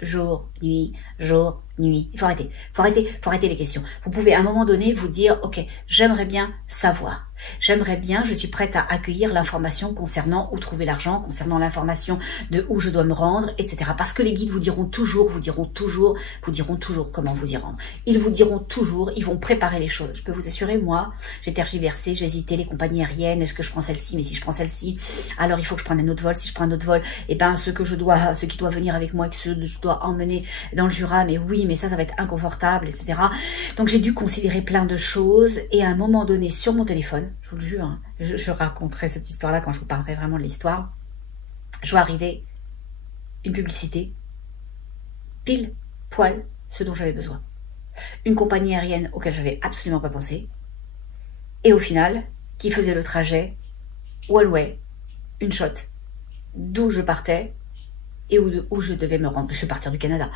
jour, nuit, jour, nuit. Il faut arrêter, faut arrêter les questions. Vous pouvez à un moment donné vous dire, ok, j'aimerais bien savoir. J'aimerais bien, je suis prête à accueillir l'information concernant où trouver l'argent, concernant l'information de où je dois me rendre, etc. Parce que les guides vous diront toujours comment vous y rendre. Ils vous diront toujours, ils vont préparer les choses. Je peux vous assurer, moi, j'ai tergiversé, j'ai hésité, les compagnies aériennes, est-ce que je prends celle-ci? Mais si je prends celle-ci, alors il faut que je prenne un autre vol. Si je prends un autre vol, et ben ce qui doit venir avec moi, que je dois emmener dans le Jura, mais oui, mais ça va être inconfortable, etc. Donc j'ai dû considérer plein de choses, et à un moment donné, sur mon téléphone, je vous le jure, hein, je raconterai cette histoire-là quand je vous parlerai vraiment de l'histoire. Je vois arriver une publicité, pile, poil, ce dont j'avais besoin. Une compagnie aérienne auquel j'avais absolument pas pensé, et au final, qui faisait le trajet one way, une shot, d'où je partais et où je devais me rendre. Je suis partir du Canada,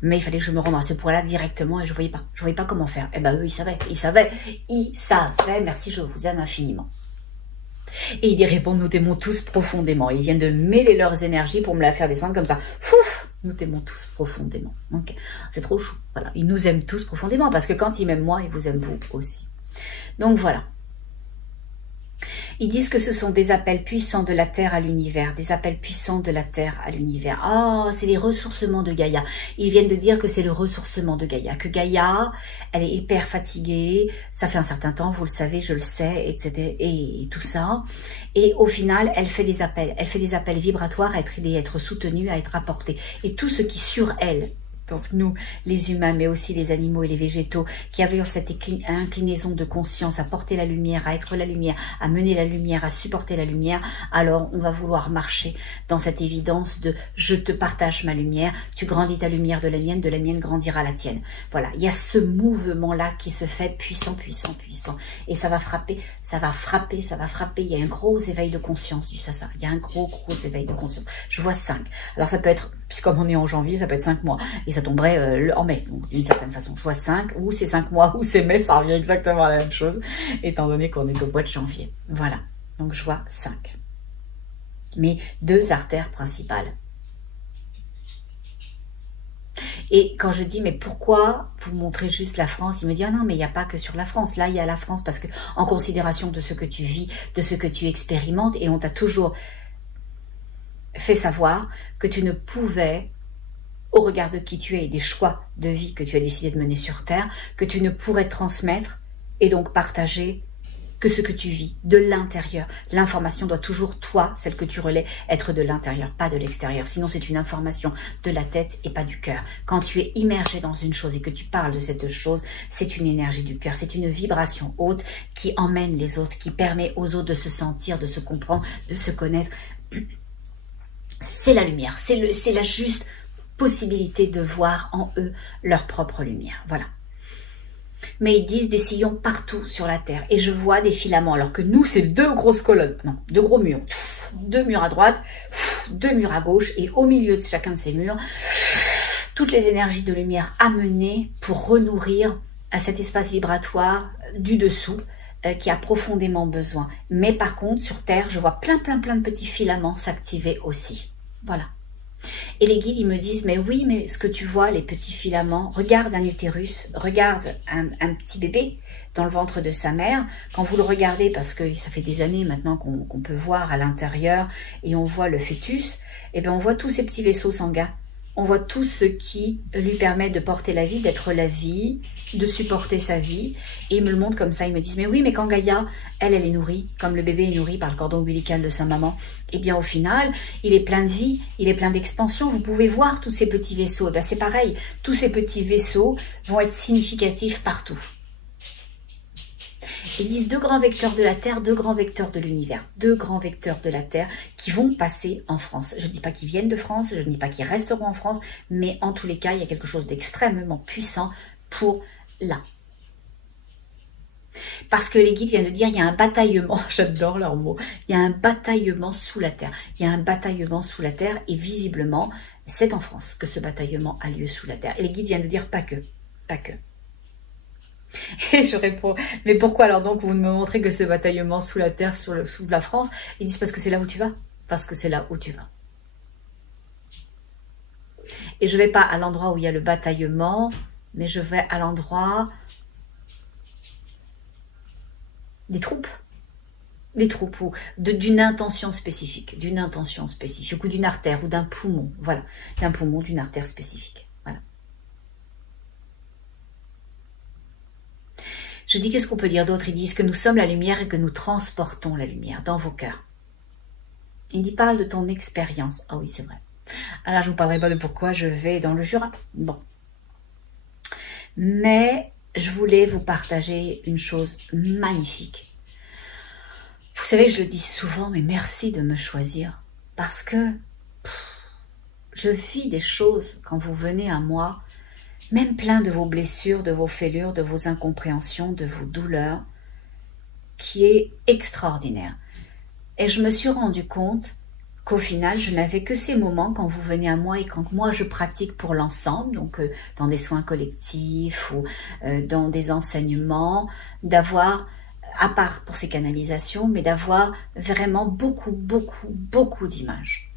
mais il fallait que je me rende à ce point-là directement et je voyais pas comment faire. Et ben eux, ils savaient, merci, je vous aime infiniment. Et ils répondent, nous t'aimons tous profondément. Ils viennent de mêler leurs énergies pour me la faire descendre comme ça. Fouf, nous t'aimons tous profondément. Donc, c'est trop chou. Voilà, ils nous aiment tous profondément parce que quand ils m'aiment moi, ils vous aiment vous aussi. Donc voilà. Ils disent que ce sont des appels puissants de la Terre à l'univers, des appels puissants de la Terre à l'univers. Oh, c'est les ressourcements de Gaïa. Ils viennent de dire que c'est le ressourcement de Gaïa, que Gaïa, elle est hyper fatiguée, ça fait un certain temps, vous le savez, je le sais, etc. et tout ça. Et au final, elle fait des appels vibratoires à être aidée, à être soutenue, à être apportée. Et tout ce qui sur elle Donc nous, les humains, mais aussi les animaux et les végétaux, qui avaient cette inclinaison de conscience à porter la lumière, à être la lumière, à mener la lumière, à supporter la lumière, alors on va vouloir marcher dans cette évidence de « je te partage ma lumière, tu grandis ta lumière de la mienne grandira la tienne ». Voilà, il y a ce mouvement-là qui se fait puissant, puissant, puissant. Et ça va frapper, ça va frapper, ça va frapper. Il y a un gros éveil de conscience du sasa. Il y a un gros éveil de conscience. Je vois 5. Alors ça peut être, puisqu'comme on est en janvier, ça peut être 5 mois. Et ça tomberait en mai, donc d'une certaine façon. Je vois 5, ou c'est 5 mois, ou c'est mai, ça revient exactement à la même chose, étant donné qu'on est au mois de janvier. Voilà, donc je vois 5. Mais 2 artères principales. Et quand je dis, mais pourquoi vous montrez juste la France? Il me dit, ah non, mais il n'y a pas que sur la France. Là, il y a la France parce que, en considération de ce que tu vis, de ce que tu expérimentes, et on t'a toujours fait savoir que tu ne pouvais, au regard de qui tu es et des choix de vie que tu as décidé de mener sur Terre, que tu ne pourrais transmettre et donc partager que ce que tu vis de l'intérieur. L'information doit toujours, toi, celle que tu relais, être de l'intérieur, pas de l'extérieur. Sinon, c'est une information de la tête et pas du cœur. Quand tu es immergé dans une chose et que tu parles de cette chose, c'est une énergie du cœur. C'est une vibration haute qui emmène les autres, qui permet aux autres de se sentir, de se comprendre, de se connaître. C'est la lumière. C'est la juste possibilité de voir en eux leur propre lumière. Voilà. Mais ils disent des sillons partout sur la terre. Et je vois des filaments. Alors que nous, c'est 2 grosses colonnes. Non, 2 gros murs. 2 murs à droite, 2 murs à gauche. Et au milieu de chacun de ces murs, toutes les énergies de lumière amenées pour renourrir à cet espace vibratoire du dessous qui a profondément besoin. Mais par contre, sur Terre, je vois plein de petits filaments s'activer aussi. Voilà. Et les guides, ils me disent, mais oui, mais ce que tu vois, les petits filaments, regarde un utérus, regarde un petit bébé dans le ventre de sa mère. Quand vous le regardez, parce que ça fait des années maintenant qu'on peut voir à l'intérieur et on voit le fœtus, et bien on voit tous ces petits vaisseaux sanguins. On voit tout ce qui lui permet de porter la vie, d'être la vie, de supporter sa vie. Et ils me le montrent comme ça. Ils me disent, mais oui, mais quand Gaïa, elle est nourrie, comme le bébé est nourri par le cordon ombilical de sa maman, eh bien au final, il est plein de vie, il est plein d'expansion. Vous pouvez voir tous ces petits vaisseaux. Eh bien c'est pareil, tous ces petits vaisseaux vont être significatifs partout. Ils disent 2 grands vecteurs de la Terre, 2 grands vecteurs de l'univers, 2 grands vecteurs de la Terre qui vont passer en France. Je ne dis pas qu'ils viennent de France, je ne dis pas qu'ils resteront en France, mais en tous les cas, il y a quelque chose d'extrêmement puissant pour là. Parce que les guides viennent de dire, il y a un bataillement, j'adore leurs mots, il y a un bataillement sous la Terre. Il y a un bataillement sous la Terre et visiblement, c'est en France que ce bataillement a lieu sous la Terre. Et les guides viennent de dire, pas que, pas que. Et je réponds, mais pourquoi alors donc vous me montrez que ce bataillement sous la terre, sous la France? Ils disent parce que c'est là où tu vas. Parce que c'est là où tu vas. Et je ne vais pas à l'endroit où il y a le bataillement, mais je vais à l'endroit des troupes. Des troupes ou d'une intention spécifique, ou d'une artère ou d'un poumon. Voilà, d'un poumon, d'une artère spécifique. Voilà. Je dis, qu'est-ce qu'on peut dire d'autre? Ils disent que nous sommes la lumière et que nous transportons la lumière dans vos cœurs. Il dit, parle de ton expérience. Ah oui, c'est vrai. Alors, je ne vous parlerai pas de pourquoi je vais dans le Jura. Bon. Mais je voulais vous partager une chose magnifique. Vous savez, je le dis souvent, mais merci de me choisir. Parce que je vis des choses quand vous venez à moi, même plein de vos blessures, de vos fêlures, de vos incompréhensions, de vos douleurs, qui est extraordinaire. Et je me suis rendu compte qu'au final, je n'avais que ces moments quand vous venez à moi et quand moi je pratique pour l'ensemble, donc dans des soins collectifs ou dans des enseignements, d'avoir, à part pour ces canalisations, mais d'avoir vraiment beaucoup d'images.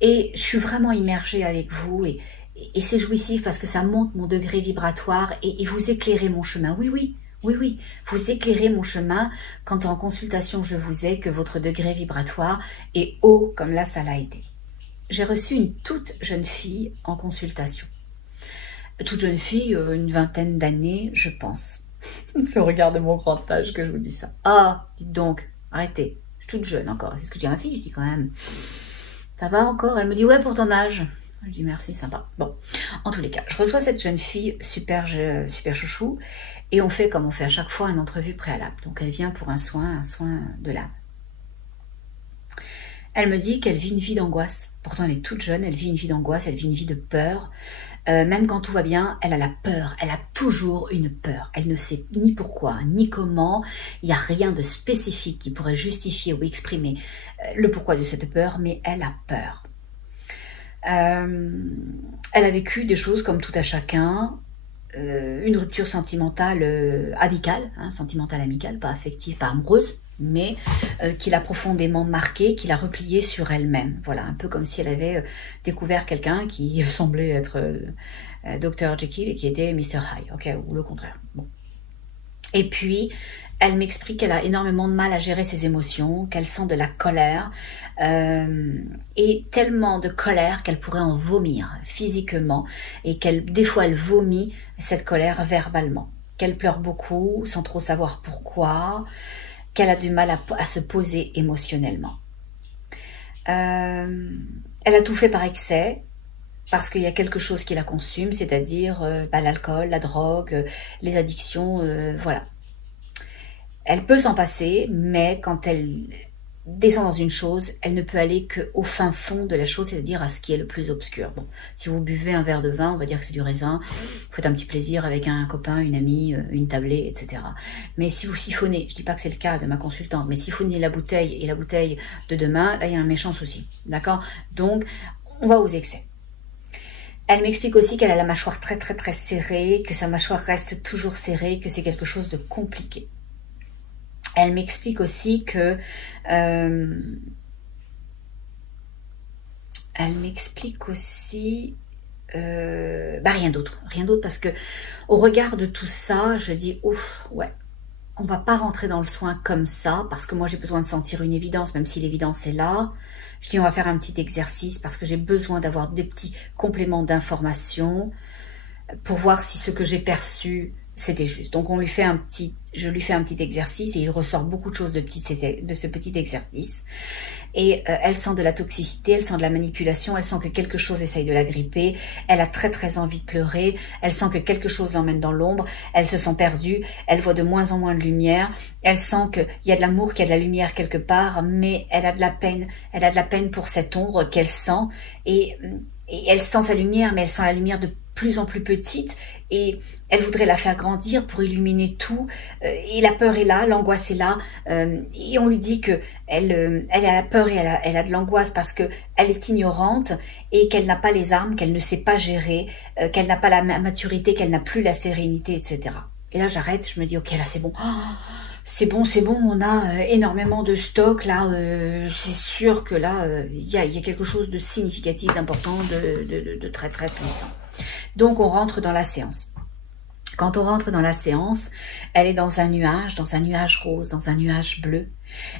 Et je suis vraiment immergée avec vous et c'est jouissif parce que ça monte mon degré vibratoire et vous éclairez mon chemin. Oui, vous éclairez mon chemin quand en consultation je vous ai, que votre degré vibratoire est haut comme là ça l'a été. J'ai reçu une toute jeune fille en consultation. Toute jeune fille, une vingtaine d'années, je pense. C'est au regard de mon grand âge que je vous dis ça. Ah, dites donc, arrêtez, je suis toute jeune encore. C'est ce que je dis à ma fille, je dis quand même, ça va encore? Elle me dit, ouais, pour ton âge. Je dis merci, sympa. Bon, en tous les cas, je reçois cette jeune fille super chouchou et on fait comme on fait à chaque fois une entrevue préalable. Donc elle vient pour un soin de l'âme. Elle me dit qu'elle vit une vie d'angoisse. Pourtant elle est toute jeune, elle vit une vie d'angoisse, elle vit une vie de peur. Même quand tout va bien, elle a la peur. Elle a toujours une peur. Elle ne sait ni pourquoi, ni comment. Il n'y a rien de spécifique qui pourrait justifier ou exprimer le pourquoi de cette peur, mais elle a peur. Elle a vécu des choses comme tout à chacun, une rupture sentimentale amicale, sentimentale amicale, pas affective, pas amoureuse, mais qui l'a profondément marquée, qui l'a repliée sur elle-même. Voilà, un peu comme si elle avait découvert quelqu'un qui semblait être Dr. Jekyll et qui était Mr. Hyde, ok, ou le contraire. Bon. Et puis, elle m'explique qu'elle a énormément de mal à gérer ses émotions, qu'elle sent de la colère, et tellement de colère qu'elle pourrait en vomir physiquement, et des fois elle vomit cette colère verbalement, qu'elle pleure beaucoup sans trop savoir pourquoi, qu'elle a du mal à se poser émotionnellement. Elle a tout fait par excès, parce qu'il y a quelque chose qui la consume, c'est-à-dire l'alcool, la drogue, les addictions, voilà. Elle peut s'en passer, mais quand elle descend dans une chose, elle ne peut aller qu'au fin fond de la chose, c'est-à-dire à ce qui est le plus obscur. Bon, si vous buvez un verre de vin, on va dire que c'est du raisin, vous faites un petit plaisir avec un copain, une amie, une tablée, etc. Mais si vous siphonnez, je ne dis pas que c'est le cas de ma consultante, mais siphonnez la bouteille et la bouteille de demain, là il y a un méchant souci, d'accord? Donc, on va aux excès. Elle m'explique aussi qu'elle a la mâchoire très serrée, que sa mâchoire reste toujours serrée, que c'est quelque chose de compliqué. Elle m'explique aussi que rien d'autre parce que au regard de tout ça, je dis ouf, ouais, on va pas rentrer dans le soin comme ça parce que moi j'ai besoin de sentir une évidence, même si l'évidence est là. Je dis on va faire un petit exercice parce que j'ai besoin d'avoir des petits compléments d'informations pour voir si ce que j'ai perçu c'était juste. Donc je lui fais un petit exercice et il ressort beaucoup de choses de ce petit exercice. Et elle sent de la toxicité, elle sent de la manipulation, elle sent que quelque chose essaye de la gripper, elle a très envie de pleurer, elle sent que quelque chose l'emmène dans l'ombre, elle se sent perdue, elle voit de moins en moins de lumière, elle sent qu'il y a de l'amour, qu'il y a de la lumière quelque part, mais elle a de la peine pour cette ombre qu'elle sent, et elle sent sa lumière, mais elle sent la lumière de plus en plus petite, et elle voudrait la faire grandir pour illuminer tout, et la peur est là, l'angoisse est là, et on lui dit que elle a la peur et elle a de l'angoisse parce que elle est ignorante et qu'elle n'a pas les armes, qu'elle ne sait pas gérer, qu'elle n'a pas la maturité, qu'elle n'a plus la sérénité, etc. Et là j'arrête, je me dis ok là c'est bon. C'est bon, on a énormément de stock, là, c'est sûr que là, il y a quelque chose de significatif, d'important, de très puissant. Donc on rentre dans la séance. Quand on rentre dans la séance, elle est dans un nuage rose, dans un nuage bleu.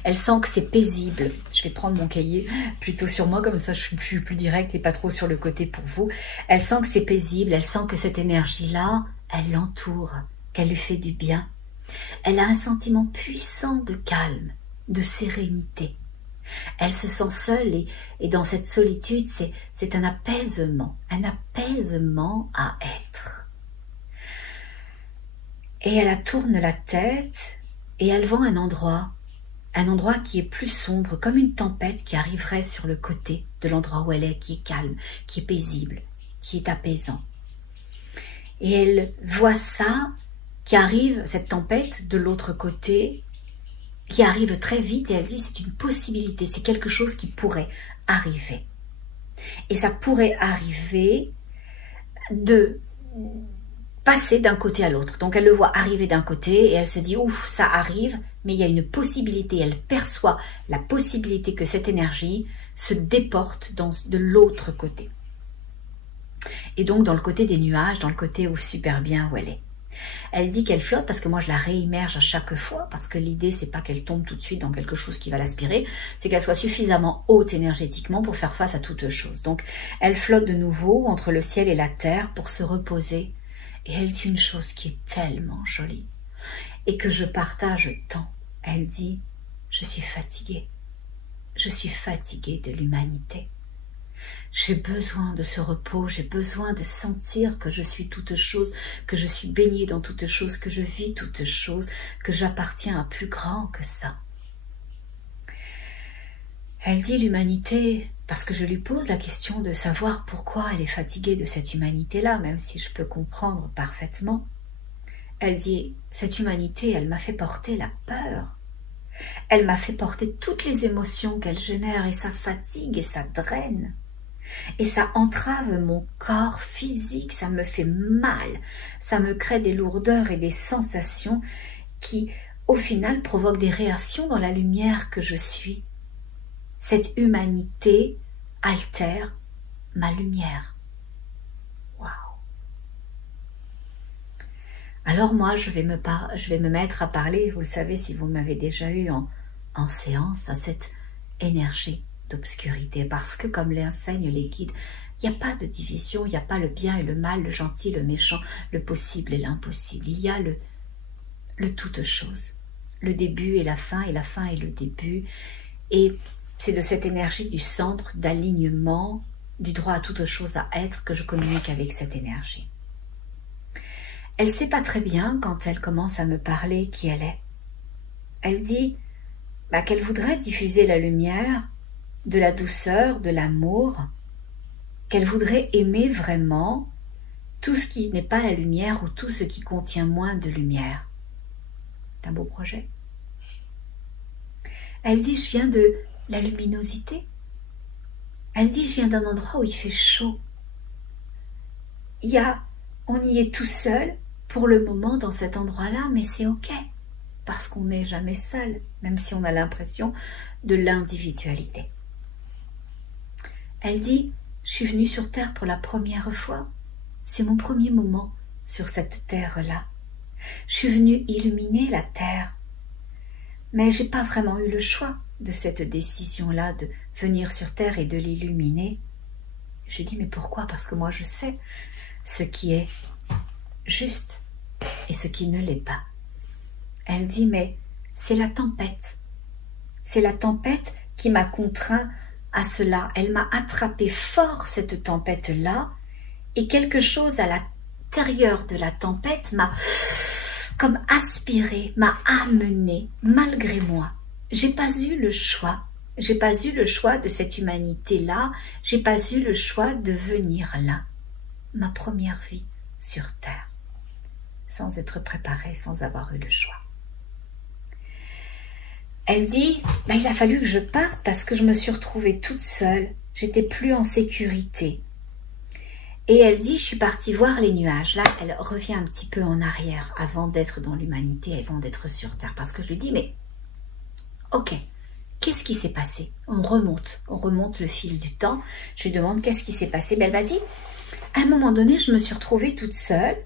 Elle sent que c'est paisible. Je vais prendre mon cahier plutôt sur moi, comme ça je suis plus directe et pas trop sur le côté pour vous. Elle sent que c'est paisible, elle sent que cette énergie-là, elle l'entoure, qu'elle lui fait du bien. Elle a un sentiment puissant de calme, de sérénité. Elle se sent seule et dans cette solitude, c'est un apaisement à être. Et elle tourne la tête et elle voit un endroit qui est plus sombre, comme une tempête qui arriverait sur le côté de l'endroit où elle est, qui est calme, qui est paisible, qui est apaisant. Et elle voit ça qui arrive, cette tempête, de l'autre côté, qui arrive très vite, et elle dit c'est une possibilité, c'est quelque chose qui pourrait arriver. Et ça pourrait arriver de passer d'un côté à l'autre. Donc elle le voit arriver d'un côté, et elle se dit ouf, ça arrive, mais il y a une possibilité, elle perçoit la possibilité que cette énergie se déporte de l'autre côté. Et donc dans le côté des nuages, dans le côté où super bien où elle est. Elle dit qu'elle flotte parce que moi je la réimmerge à chaque fois, parce que l'idée c'est pas qu'elle tombe tout de suite dans quelque chose qui va l'aspirer, c'est qu'elle soit suffisamment haute énergétiquement pour faire face à toute chose. Donc elle flotte de nouveau entre le ciel et la terre pour se reposer, et elle dit une chose qui est tellement jolie et que je partage tant. Elle dit je suis fatiguée de l'humanité. J'ai besoin de ce repos, j'ai besoin de sentir que je suis toute chose, que je suis baignée dans toute chose, que je vis toute chose, que j'appartiens à plus grand que ça. Elle dit l'humanité, parce que je lui pose la question de savoir pourquoi elle est fatiguée de cette humanité-là, même si je peux comprendre parfaitement. Elle dit, cette humanité, elle m'a fait porter la peur. Elle m'a fait porter toutes les émotions qu'elle génère et ça fatigue et ça draine. Et ça entrave mon corps physique, ça me fait mal, ça me crée des lourdeurs et des sensations qui, au final, provoquent des réactions dans la lumière que je suis. Cette humanité altère ma lumière. Waouh! Alors moi, je vais me mettre à parler, vous le savez si vous m'avez déjà eu en séance, à cette énergie d'obscurité, parce que comme l'enseignent les guides, il n'y a pas de division, il n'y a pas le bien et le mal, le gentil, le méchant, le possible et l'impossible. Il y a le toute chose, le début et la fin et le début. Et c'est de cette énergie du centre, d'alignement, du droit à toute chose à être que je communique avec cette énergie. Elle ne sait pas très bien, quand elle commence à me parler, qui elle est. Elle dit qu'elle voudrait diffuser la lumière, de la douceur, de l'amour, qu'elle voudrait aimer vraiment tout ce qui n'est pas la lumière ou tout ce qui contient moins de lumière. C'est un beau projet. Elle dit, je viens de la luminosité. Elle dit, je viens d'un endroit où il fait chaud. On y est tout seul pour le moment dans cet endroit-là, mais c'est ok, parce qu'on n'est jamais seul, même si on a l'impression de l'individualité. Elle dit, je suis venue sur Terre pour la première fois. C'est mon premier moment sur cette Terre-là. Je suis venue illuminer la Terre. Mais j'ai pas vraiment eu le choix de cette décision-là de venir sur Terre et de l'illuminer. Je dis, mais pourquoi? Parce que moi je sais ce qui est juste et ce qui ne l'est pas. Elle dit, mais c'est la tempête. C'est la tempête qui m'a contraint à cela. Elle m'a attrapé fort, cette tempête-là, et quelque chose à l'intérieur de la tempête m'a comme aspiré, m'a amené malgré moi. J'ai pas eu le choix. J'ai pas eu le choix de cette humanité-là. J'ai pas eu le choix de venir là. Ma première vie sur Terre. Sans être préparée, sans avoir eu le choix. Elle dit, il a fallu que je parte parce que je me suis retrouvée toute seule. J'étais plus en sécurité. Et elle dit, je suis partie voir les nuages. Là, elle revient un petit peu en arrière avant d'être dans l'humanité, avant d'être sur Terre. Parce que je lui dis, mais ok, qu'est-ce qui s'est passé? On remonte le fil du temps. Je lui demande qu'est-ce qui s'est passé. Elle m'a dit, à un moment donné, je me suis retrouvée toute seule.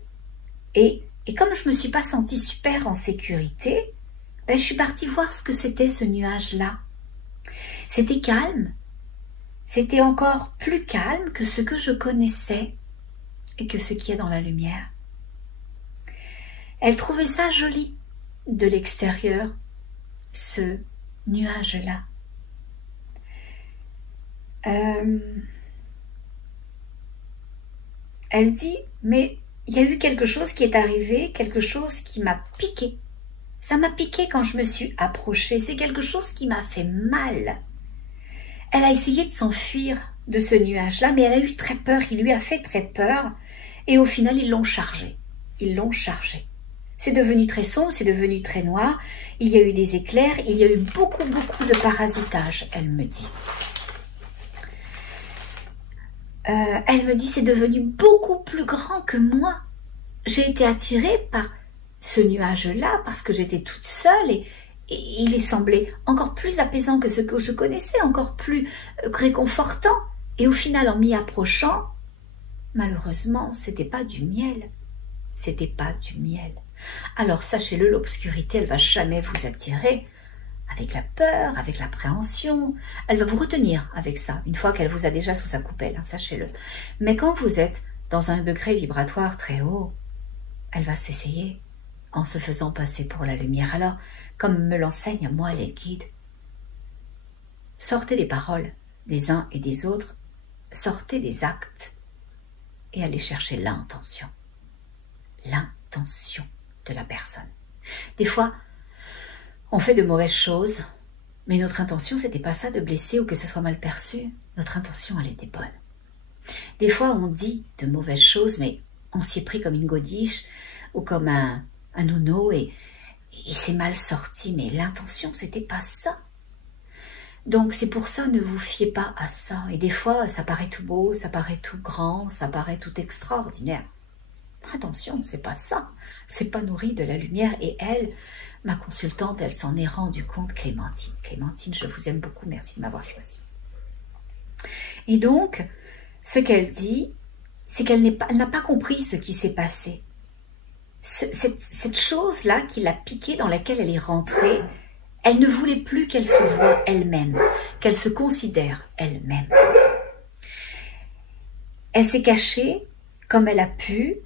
Et comme je ne me suis pas sentie super en sécurité, je suis partie voir ce que c'était ce nuage-là. C'était calme. C'était encore plus calme que ce que je connaissais et que ce qui est dans la lumière. Elle trouvait ça joli de l'extérieur, ce nuage-là. Elle dit, mais il y a eu quelque chose qui est arrivé, quelque chose qui m'a piqué. Ça m'a piqué quand je me suis approchée. C'est quelque chose qui m'a fait mal. Elle a essayé de s'enfuir de ce nuage-là, mais elle a eu très peur. Il lui a fait très peur. Et au final, ils l'ont chargé. Ils l'ont chargé. C'est devenu très sombre, c'est devenu très noir. Il y a eu des éclairs, il y a eu beaucoup de parasitage, elle me dit. Elle me dit, c'est devenu beaucoup plus grand que moi. J'ai été attirée par ce nuage-là parce que j'étais toute seule et il est semblé encore plus apaisant que ce que je connaissais, encore plus réconfortant. Et au final, en m'y approchant, malheureusement, c'était pas du miel. C'était pas du miel. Alors sachez-le, l'obscurité, elle va jamais vous attirer avec la peur, avec l'appréhension. Elle va vous retenir avec ça, une fois qu'elle vous a déjà sous sa coupelle, hein, sachez-le. Mais quand vous êtes dans un degré vibratoire très haut, elle va s'essayer en se faisant passer pour la lumière. Alors, comme me l'enseignent moi les guides, sortez les paroles des uns et des autres sortez des actes et allez chercher l'intention. L'intention de la personne. Des fois, on fait de mauvaises choses, mais notre intention, c'était pas ça, de blesser ou que ce soit mal perçu. Notre intention, elle était bonne. Des fois, on dit de mauvaises choses, mais on s'y est pris comme une godiche ou comme un nono et c'est mal sorti. Mais l'intention, c'était pas ça. Donc, c'est pour ça, ne vous fiez pas à ça. Et des fois, ça paraît tout beau, ça paraît tout grand, ça paraît tout extraordinaire. Attention, c'est pas ça. C'est pas nourri de la lumière. Et elle, ma consultante, elle s'en est rendue compte, Clémentine. Clémentine, je vous aime beaucoup. Merci de m'avoir choisi. Et donc, ce qu'elle dit, c'est qu'elle n'a pas compris ce qui s'est passé. Cette chose-là qui l'a piquée, dans laquelle elle est rentrée, elle ne voulait plus qu'elle se voie elle-même, qu'elle se considère elle-même. Elle s'est cachée comme elle a pu,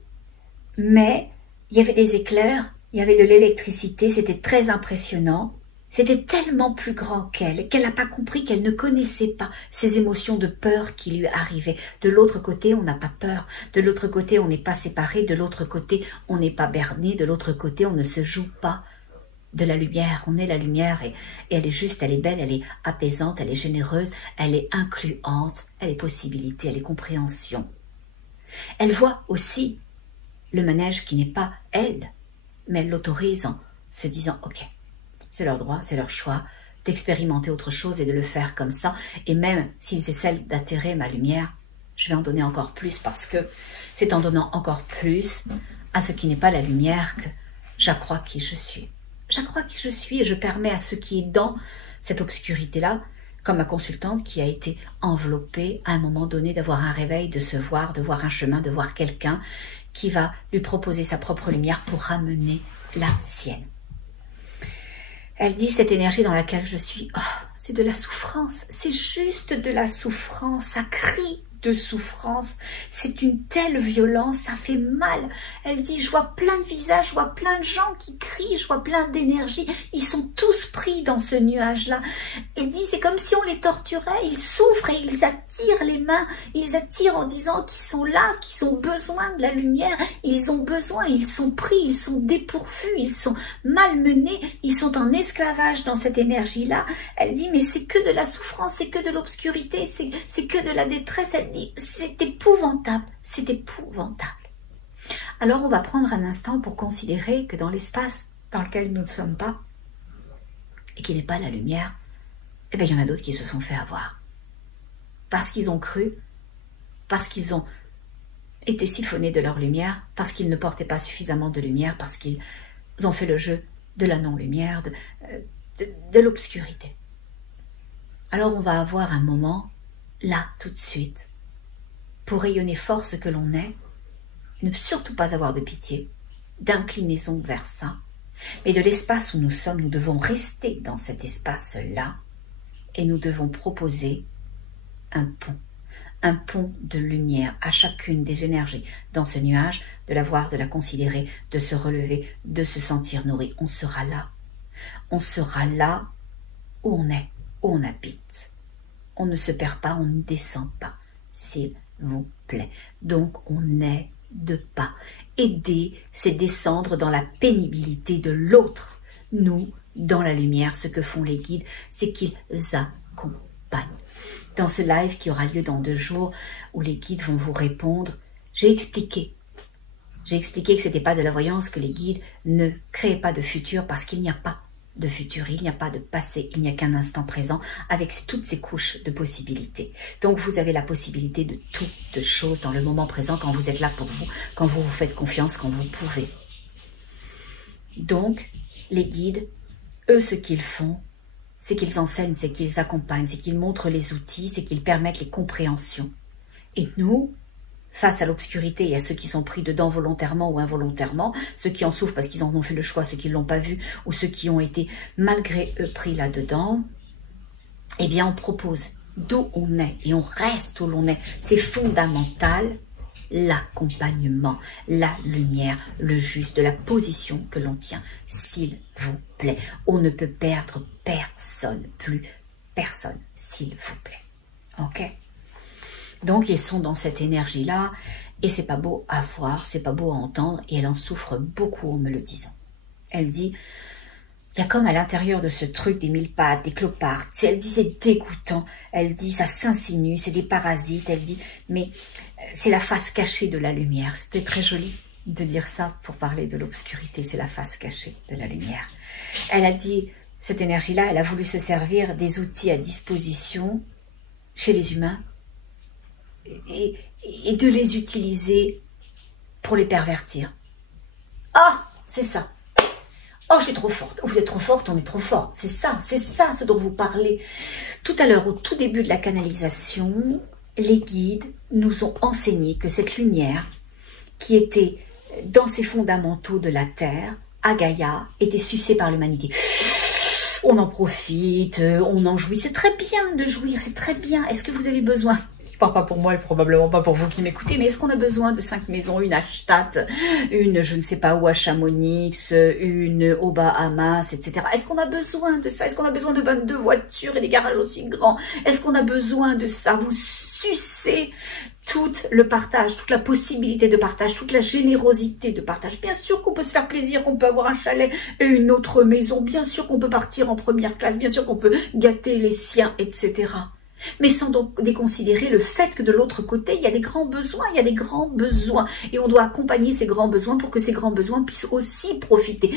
mais il y avait des éclairs, il y avait de l'électricité, c'était très impressionnant. C'était tellement plus grand qu'elle n'a pas compris, qu'elle ne connaissait pas ces émotions de peur qui lui arrivaient. De l'autre côté, on n'a pas peur. De l'autre côté, on n'est pas séparé. De l'autre côté, on n'est pas berné. De l'autre côté, on ne se joue pas de la lumière. On est la lumière et elle est juste, elle est belle, elle est apaisante, elle est généreuse, elle est incluante, elle est possibilité, elle est compréhension. Elle voit aussi le manège qui n'est pas elle, mais elle l'autorise en se disant « Ok ». C'est leur droit, c'est leur choix d'expérimenter autre chose et de le faire comme ça. Et même s'ils essaient d'atterrer ma lumière, je vais en donner encore plus parce que c'est en donnant encore plus à ce qui n'est pas la lumière que j'accrois qui je suis. J'accrois qui je suis et je permets à ce qui est dans cette obscurité-là, comme ma consultante qui a été enveloppée à un moment donné, d'avoir un réveil, de se voir, de voir un chemin, de voir quelqu'un qui va lui proposer sa propre lumière pour ramener la sienne. Elle dit, cette énergie dans laquelle je suis, oh, c'est de la souffrance, c'est juste de la souffrance, ça crie de souffrance, c'est une telle violence, ça fait mal. Elle dit, je vois plein de visages, je vois plein de gens qui crient, je vois plein d'énergie, ils sont tous pris dans ce nuage-là. Elle dit, c'est comme si on les torturait, ils souffrent et ils attirent les mains, ils attirent en disant qu'ils sont là, qu'ils ont besoin de la lumière, ils ont besoin, ils sont pris, ils sont dépourvus, ils sont malmenés, ils sont en esclavage dans cette énergie-là. Elle dit, mais c'est que de la souffrance, c'est que de l'obscurité, c'est que de la détresse. Elle dit, c'est épouvantable, c'est épouvantable. Alors on va prendre un instant pour considérer que dans l'espace dans lequel nous ne sommes pas, et qui n'est pas la lumière, eh bien il y en a d'autres qui se sont fait avoir. Parce qu'ils ont cru, parce qu'ils ont été siphonnés de leur lumière, parce qu'ils ne portaient pas suffisamment de lumière, parce qu'ils ont fait le jeu de la non-lumière, de l'obscurité. Alors on va avoir un moment, là, tout de suite, pour rayonner fort ce que l'on est, ne surtout pas avoir de pitié, d'inclinaison vers ça, mais de l'espace où nous sommes, nous devons rester dans cet espace-là et nous devons proposer un pont de lumière à chacune des énergies dans ce nuage, de la voir, de la considérer, de se relever, de se sentir nourri. On sera là où on est, où on habite. On ne se perd pas, on ne descend pas, s'il vous plaît. Donc, on n'aide pas. Aider, c'est descendre dans la pénibilité de l'autre. Nous, dans la lumière, ce que font les guides, c'est qu'ils accompagnent. Dans ce live qui aura lieu dans 2 jours, où les guides vont vous répondre, j'ai expliqué que ce n'était pas de la voyance, que les guides ne créaient pas de futur parce qu'il n'y a pas de futur, il n'y a pas de passé, il n'y a qu'un instant présent avec toutes ces couches de possibilités. Donc vous avez la possibilité de toutes choses dans le moment présent quand vous êtes là pour vous, quand vous vous faites confiance, quand vous pouvez. Donc les guides, eux, ce qu'ils font, c'est qu'ils enseignent, c'est qu'ils accompagnent, c'est qu'ils montrent les outils, c'est qu'ils permettent les compréhensions. Et nous, face à l'obscurité et à ceux qui sont pris dedans volontairement ou involontairement, ceux qui en souffrent parce qu'ils en ont fait le choix, ceux qui ne l'ont pas vu, ou ceux qui ont été malgré eux pris là-dedans, eh bien on propose d'où on est et on reste où l'on est. C'est fondamental, l'accompagnement, la lumière, le juste, de la position que l'on tient, s'il vous plaît. On ne peut perdre personne, plus personne, s'il vous plaît. Ok ? Donc ils sont dans cette énergie-là et c'est pas beau à voir, c'est pas beau à entendre et elle en souffre beaucoup en me le disant. Elle dit, il y a comme à l'intérieur de ce truc des 1000 pattes, des clopards, elle dit c'est dégoûtant, elle dit ça s'insinue, c'est des parasites, elle dit mais c'est la face cachée de la lumière. C'était très joli de dire ça pour parler de l'obscurité, c'est la face cachée de la lumière. Elle a dit, cette énergie-là, elle a voulu se servir des outils à disposition chez les humains et de les utiliser pour les pervertir. Ah, c'est ça. Oh, je suis trop forte. Vous êtes trop forte, on est trop fort. C'est ça ce dont vous parlez. Tout à l'heure, au tout début de la canalisation, les guides nous ont enseigné que cette lumière qui était dans ses fondamentaux de la Terre, à Gaïa, était sucée par l'humanité. On en profite, on en jouit. C'est très bien de jouir, c'est très bien. Est-ce que vous avez besoin? Je parle pas pour moi et probablement pas pour vous qui m'écoutez, mais est-ce qu'on a besoin de 5 maisons, une à Stadt, une je ne sais pas où à Chamonix, une au Bahamas, etc. Est-ce qu'on a besoin de ça? Est-ce qu'on a besoin de 22 voitures et des garages aussi grands? Est-ce qu'on a besoin de ça? Vous sucez tout le partage, toute la possibilité de partage, toute la générosité de partage. Bien sûr qu'on peut se faire plaisir, qu'on peut avoir un chalet et une autre maison, bien sûr qu'on peut partir en première classe, bien sûr qu'on peut gâter les siens, etc. Mais sans donc déconsidérer le fait que de l'autre côté, il y a des grands besoins, il y a des grands besoins. Et on doit accompagner ces grands besoins pour que ces grands besoins puissent aussi profiter,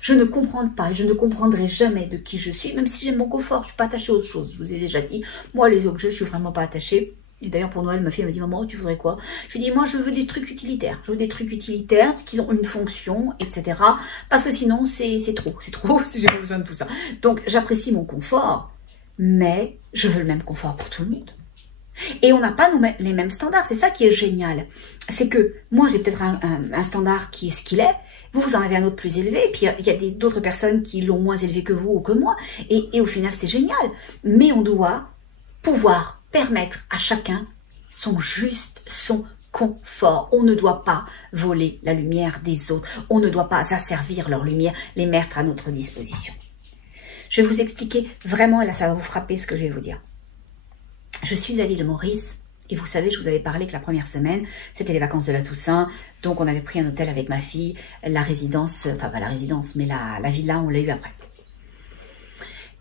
Je ne comprends pas, je ne comprendrai jamais de qui je suis, même si j'aime mon confort, je ne suis pas attachée aux choses, je vous ai déjà dit. Moi, les objets, je suis vraiment pas attachée. Et d'ailleurs, pour Noël, ma fille me dit, maman, tu voudrais quoi? Je lui dis, moi, je veux des trucs utilitaires. Je veux des trucs utilitaires qui ont une fonction, etc. Parce que sinon, c'est trop, j'ai pas besoin de tout ça. Donc, j'apprécie mon confort, mais je veux le même confort pour tout le monde. Et on n'a pas les mêmes standards. C'est ça qui est génial. C'est que moi, j'ai peut-être un standard qui est ce qu'il est. Vous en avez un autre plus élevé. Et puis, il y a d'autres personnes qui l'ont moins élevé que vous ou que moi. Et au final, c'est génial. Mais on doit pouvoir permettre à chacun son confort. On ne doit pas voler la lumière des autres. On ne doit pas asservir leur lumière, les mettre à notre disposition. Je vais vous expliquer vraiment, et là ça va vous frapper ce que je vais vous dire. Je suis à l'île Maurice, et vous savez, je vous avais parlé que la première semaine, c'était les vacances de la Toussaint, donc on avait pris un hôtel avec ma fille, la résidence, enfin pas la résidence, mais la villa, on l'a eu après.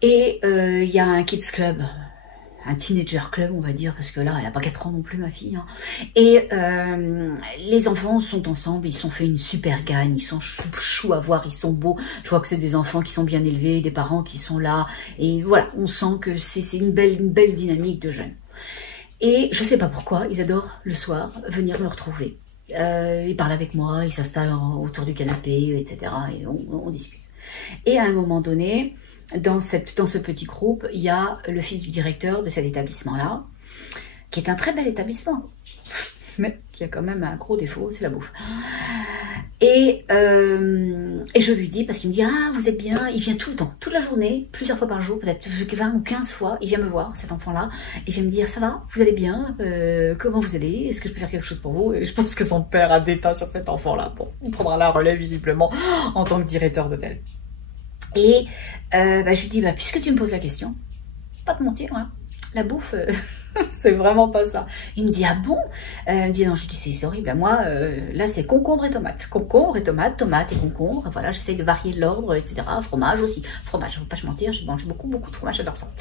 Et il y a un kids club, un teenager club, on va dire, parce que là, elle n'a pas 4 ans non plus, ma fille. Hein. Et les enfants sont ensemble, ils sont fait une super gagne, ils sont choux à voir, ils sont beaux. Je vois que c'est des enfants qui sont bien élevés, des parents qui sont là. Et voilà, on sent que c'est une belle dynamique de jeunes. Et je sais pas pourquoi, ils adorent le soir venir me retrouver. Ils parlent avec moi, ils s'installent autour du canapé, etc. Et on discute. Et à un moment donné, dans ce petit groupe, il y a le fils du directeur de cet établissement-là, qui est un très bel établissement, mais qui a quand même un gros défaut, c'est la bouffe. Et je lui dis, parce qu'il me dit, ah, vous êtes bien, il vient tout le temps, toute la journée, plusieurs fois par jour, peut-être 20 ou 15 fois, il vient me voir, cet enfant-là, il vient me dire, ça va, vous allez bien, comment vous allez, est-ce que je peux faire quelque chose pour vous? Et je pense que son père a déteint sur cet enfant-là. Bon, il prendra la relève, visiblement, en tant que directeur d'hôtel. Et je lui dis, puisque tu me poses la question, pas te mentir, hein, la bouffe, c'est vraiment pas ça. Il me dit, ah bon? Il me dit, non, je lui dis, c'est horrible. Moi, là, c'est concombre et tomate. Concombre et tomate, tomate et concombre. Voilà, j'essaye de varier l'ordre, etc. Fromage aussi. Fromage, je ne vais pas se mentir, je mange beaucoup de fromage, j'adore ça.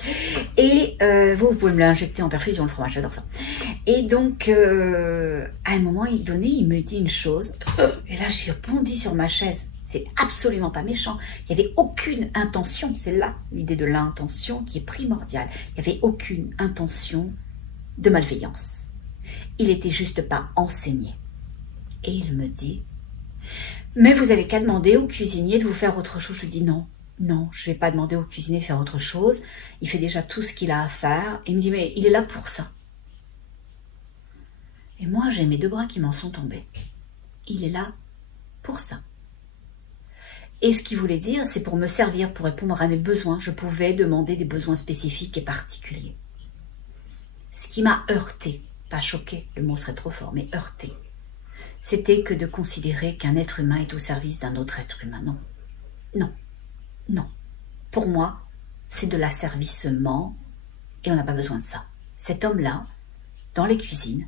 Et vous pouvez me l'injecter en perfusion, le fromage, j'adore ça. Et donc, à un moment donné, il me dit une chose. Et là, j'ai bondi sur ma chaise. C'est absolument pas méchant. Il n'y avait aucune intention. C'est là l'idée de l'intention qui est primordiale. Il n'y avait aucune intention de malveillance. Il n'était juste pas enseigné. Et il me dit, mais vous avez qu'à demander au cuisinier de vous faire autre chose. Je lui dis non, je ne vais pas demander au cuisinier de faire autre chose. Il fait déjà tout ce qu'il a à faire. Et il me dit, mais il est là pour ça. Et moi, j'ai mes 2 bras qui m'en sont tombés. Il est là pour ça. Et ce qu'il voulait dire, c'est pour me servir, pour répondre à mes besoins, je pouvais demander des besoins spécifiques et particuliers. Ce qui m'a heurté, pas choqué, le mot serait trop fort, mais heurté, c'était que de considérer qu'un être humain est au service d'un autre être humain. Non, non, non. Pour moi, c'est de l'asservissement et on n'a pas besoin de ça. cet homme-là, dans les cuisines,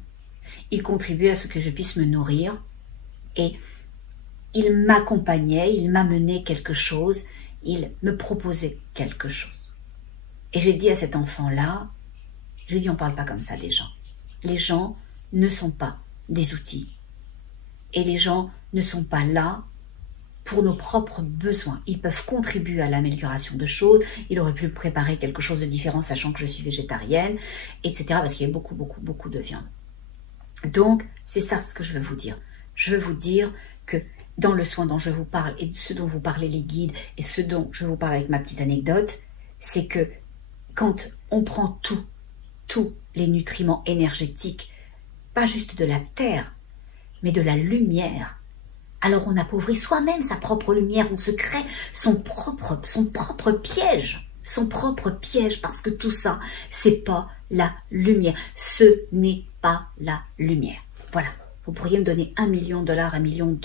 il contribuait à ce que je puisse me nourrir et il m'accompagnait, il m'amenait quelque chose, il me proposait quelque chose. Et j'ai dit à cet enfant-là, je lui ai dit, on ne parle pas comme ça des gens. Les gens ne sont pas des outils. Et les gens ne sont pas là pour nos propres besoins. Ils peuvent contribuer à l'amélioration de choses. Il aurait pu préparer quelque chose de différent, sachant que je suis végétarienne, etc. Parce qu'il y a beaucoup de viande. Donc, c'est ça ce que je veux vous dire. Je veux vous dire que dans le soin dont je vous parle et ce dont vous parlez les guides et ce dont je vous parle avec ma petite anecdote, c'est que quand on prend tous les nutriments énergétiques, pas juste de la terre, mais de la lumière, alors on appauvrit soi-même sa propre lumière, on se crée son propre piège, parce que tout ça, c'est pas la lumière, ce n'est pas la lumière. Voilà, vous pourriez me donner $1 million, $1 million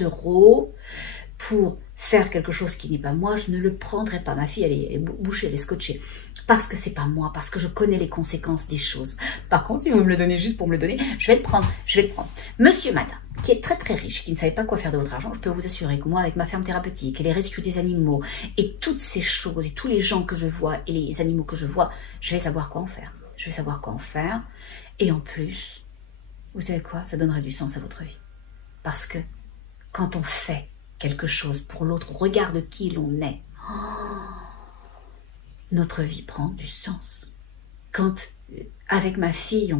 pour faire quelque chose qui n'est pas moi, je ne le prendrai pas. Ma fille, elle est bouchée, elle est scotchée. Parce que c'est pas moi, parce que je connais les conséquences des choses. Par contre, si vous me le donnez juste pour me le donner, je vais le prendre, Monsieur, madame, qui est très riche, qui ne savait pas quoi faire de votre argent, je peux vous assurer que moi, avec ma ferme thérapeutique et les rescues des animaux, et toutes ces choses, et tous les gens que je vois, et les animaux que je vois, je vais savoir quoi en faire. Je vais savoir quoi en faire. Et en plus, vous savez quoi? Ça donnera du sens à votre vie. Parce que quand on fait quelque chose pour l'autre, on regarde qui l'on est. Notre vie prend du sens. Quand, avec ma fille,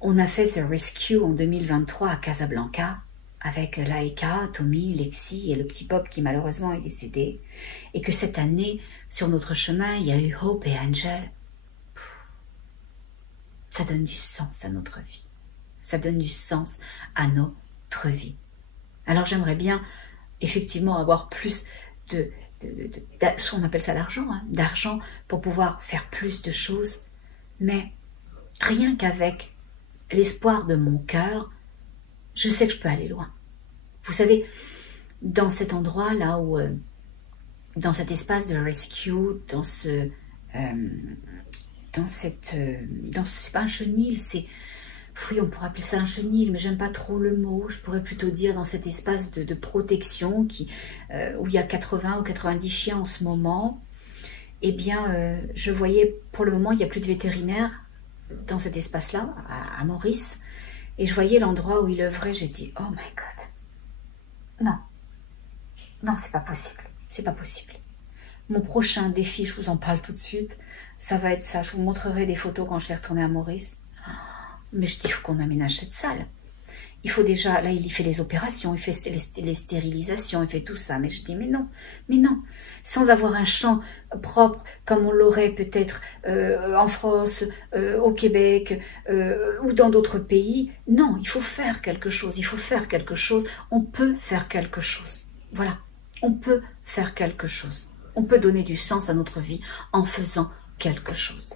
on a fait ce rescue en 2023 à Casablanca, avec Laïka, Tommy, Lexi et le petit Pop qui malheureusement est décédé, et que cette année, sur notre chemin, il y a eu Hope et Angel, ça donne du sens à notre vie. Ça donne du sens à notre vie. Alors j'aimerais bien, effectivement, avoir plus on appelle ça l'argent, hein, d'argent pour pouvoir faire plus de choses, mais rien qu'avec l'espoir de mon cœur, je sais que je peux aller loin. Vous savez, dans cet endroit là où, dans cet espace de rescue, c'est pas un chenil, oui, on pourrait appeler ça un chenil, mais j'aime pas trop le mot. Je pourrais plutôt dire dans cet espace de protection où il y a 80 ou 90 chiens en ce moment. Eh bien, je voyais, pour le moment, il n'y a plus de vétérinaire dans cet espace-là, à Maurice. Et je voyais l'endroit où il œuvrait. J'ai dit, oh my God. Non, c'est pas possible. C'est pas possible. Mon prochain défi, je vous en parle tout de suite, ça va être ça. Je vous montrerai des photos quand je vais retourner à Maurice. Mais je dis, il faut qu'on aménage cette salle. Il faut déjà, là, il fait les opérations, il fait les stérilisations, il fait tout ça. Mais je dis, mais non. Sans avoir un champ propre, comme on l'aurait peut-être en France, au Québec, ou dans d'autres pays. Non, il faut faire quelque chose, On peut faire quelque chose. Voilà, on peut faire quelque chose. On peut donner du sens à notre vie en faisant quelque chose.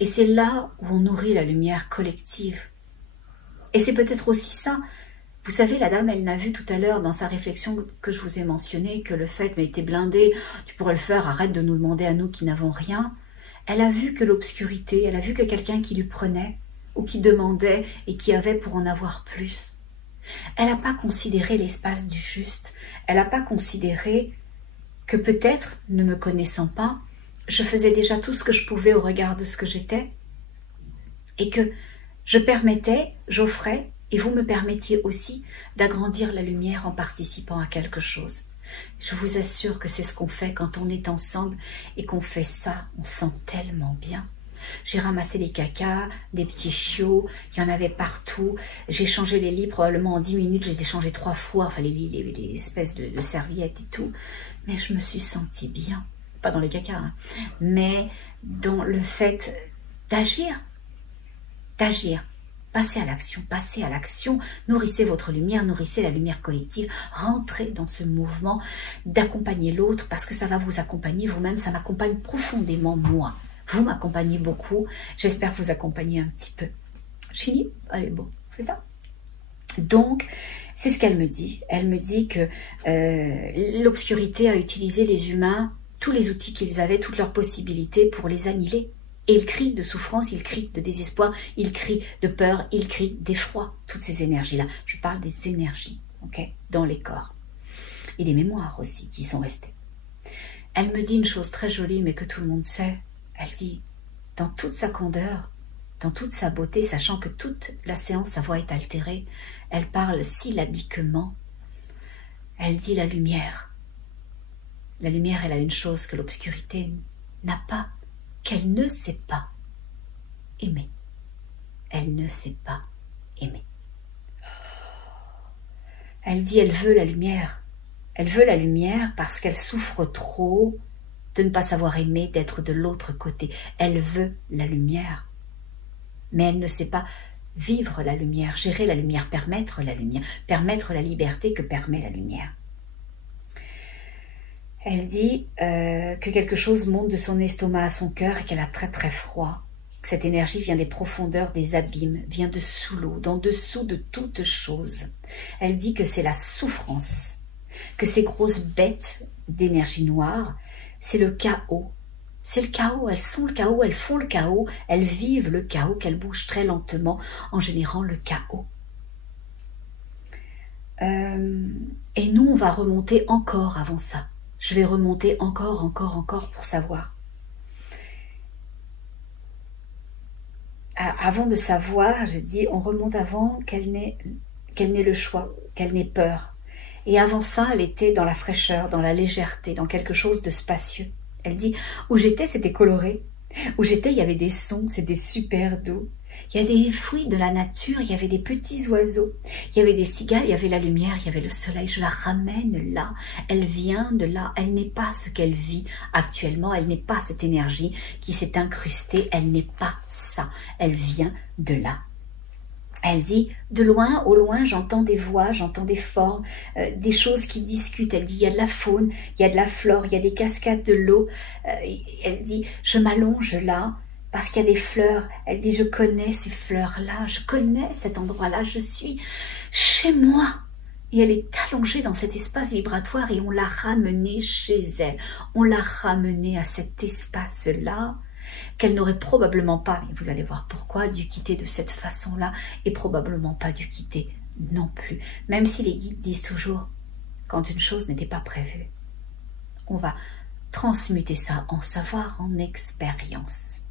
Et c'est là où on nourrit la lumière collective. Et c'est peut-être aussi ça. Vous savez, la dame, elle n'a vu tout à l'heure dans sa réflexion que je vous ai mentionné que le fait mais était blindé, tu pourrais le faire, arrête de nous demander à nous qui n'avons rien. Elle a vu que l'obscurité, elle a vu que quelqu'un qui lui prenait ou qui demandait et qui avait pour en avoir plus. Elle n'a pas considéré l'espace du juste. Elle n'a pas considéré que peut-être, ne me connaissant pas, je faisais déjà tout ce que je pouvais au regard de ce que j'étais et que je permettais, j'offrais et vous me permettiez aussi d'agrandir la lumière en participant à quelque chose. Je vous assure que c'est ce qu'on fait quand on est ensemble et qu'on fait ça, on sent tellement bien. J'ai ramassé les cacas, des petits chiots, il y en avait partout. J'ai changé les lits probablement en 10 minutes, je les ai changés 3 fois, enfin les espèces de serviettes et tout. Mais je me suis sentie bien. Pas dans les cacas, hein, mais dans le fait d'agir, passez à l'action, nourrissez votre lumière, nourrissez la lumière collective, rentrez dans ce mouvement d'accompagner l'autre parce que ça va vous accompagner vous-même, ça m'accompagne profondément moi. Vous m'accompagnez beaucoup, j'espère vous accompagner un petit peu. Chini, allez, bon, on fait ça. Donc, c'est ce qu'elle me dit. Elle me dit que l'obscurité a utilisé les humains tous les outils qu'ils avaient, toutes leurs possibilités pour les annihiler. Et il crie de souffrance, il crie de désespoir, il crie de peur, il crie d'effroi. Toutes ces énergies-là. Je parle des énergies, ok, dans les corps. Et des mémoires aussi qui sont restées. Elle me dit une chose très jolie, mais que tout le monde sait. Elle dit, dans toute sa candeur, dans toute sa beauté, sachant que toute la séance, sa voix est altérée, elle parle syllabiquement. Elle dit la lumière. La lumière, elle a une chose que l'obscurité n'a pas, qu'elle ne sait pas aimer. Elle ne sait pas aimer. Elle dit, elle veut la lumière. Elle veut la lumière parce qu'elle souffre trop de ne pas savoir aimer, d'être de l'autre côté. Elle veut la lumière. Mais elle ne sait pas vivre la lumière, gérer la lumière, permettre la liberté que permet la lumière. Elle dit que quelque chose monte de son estomac à son cœur et qu'elle a très très froid. Que cette énergie vient des profondeurs des abîmes, vient de sous l'eau, d'en dessous de toute chose. Elle dit que c'est la souffrance, que ces grosses bêtes d'énergie noire, c'est le chaos. C'est le chaos, elles sont le chaos, elles font le chaos, elles vivent le chaos, qu'elles bougent très lentement en générant le chaos. Et nous, on va remonter encore avant ça. Je vais remonter encore pour savoir. Avant de savoir, je dis, on remonte avant qu'elle n'ait le choix, qu'elle n'ait peur. Et avant ça, elle était dans la fraîcheur, dans la légèreté, dans quelque chose de spacieux. Elle dit, où j'étais, c'était coloré. Où j'étais, il y avait des sons, c'était super doux. Il y a des fruits de la nature, il y avait des petits oiseaux. Il y avait des cigales, il y avait la lumière, il y avait le soleil. Je la ramène là. Elle vient de là. Elle n'est pas ce qu'elle vit actuellement. Elle n'est pas cette énergie qui s'est incrustée. Elle n'est pas ça. Elle vient de là. Elle dit, de loin, au loin, j'entends des voix, j'entends des formes, des choses qui discutent. Elle dit, il y a de la faune, il y a de la flore, il y a des cascades de l'eau. Elle dit, je m'allonge là, parce qu'il y a des fleurs. Elle dit, je connais ces fleurs-là, je connais cet endroit-là, je suis chez moi. Et elle est allongée dans cet espace vibratoire et on l'a ramenée chez elle. On l'a ramenée à cet espace-là, qu'elle n'aurait probablement pas, mais vous allez voir pourquoi, dû quitter de cette façon-là, et probablement pas dû quitter non plus. Même si les guides disent toujours, quand une chose n'était pas prévue, on va transmuter ça en savoir, en expérience,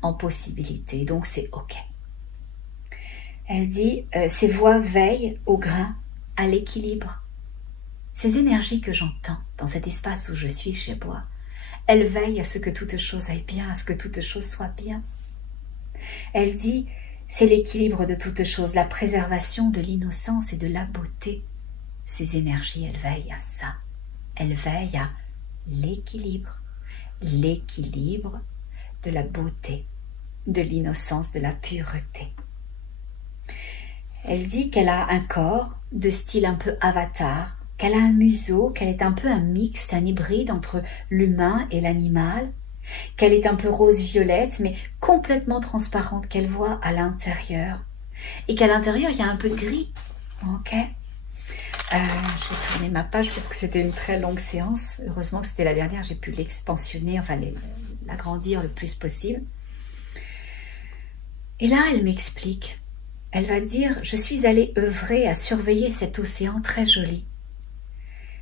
en possibilité, donc c'est ok. Elle dit, ces voix veillent au grain, à l'équilibre. Ces énergies que j'entends dans cet espace où je suis chez moi, elle veille à ce que toute chose aille bien, à ce que toute chose soit bien. Elle dit, c'est l'équilibre de toute chose, la préservation de l'innocence et de la beauté. Ces énergies, elles veillent à ça. Elles veillent à l'équilibre de la beauté, de l'innocence, de la pureté. Elle dit qu'elle a un corps de style un peu avatar, qu'elle a un museau, qu'elle est un peu un mixte, un hybride entre l'humain et l'animal, qu'elle est un peu rose-violette, mais complètement transparente, qu'elle voit à l'intérieur. Et qu'à l'intérieur, il y a un peu de gris. Ok. Je vais tourner ma page parce que c'était une très longue séance. Heureusement que c'était la dernière, j'ai pu l'expansionner, enfin l'agrandir le plus possible. Et là, elle m'explique. Elle va dire, je suis allée œuvrer à surveiller cet océan très joli.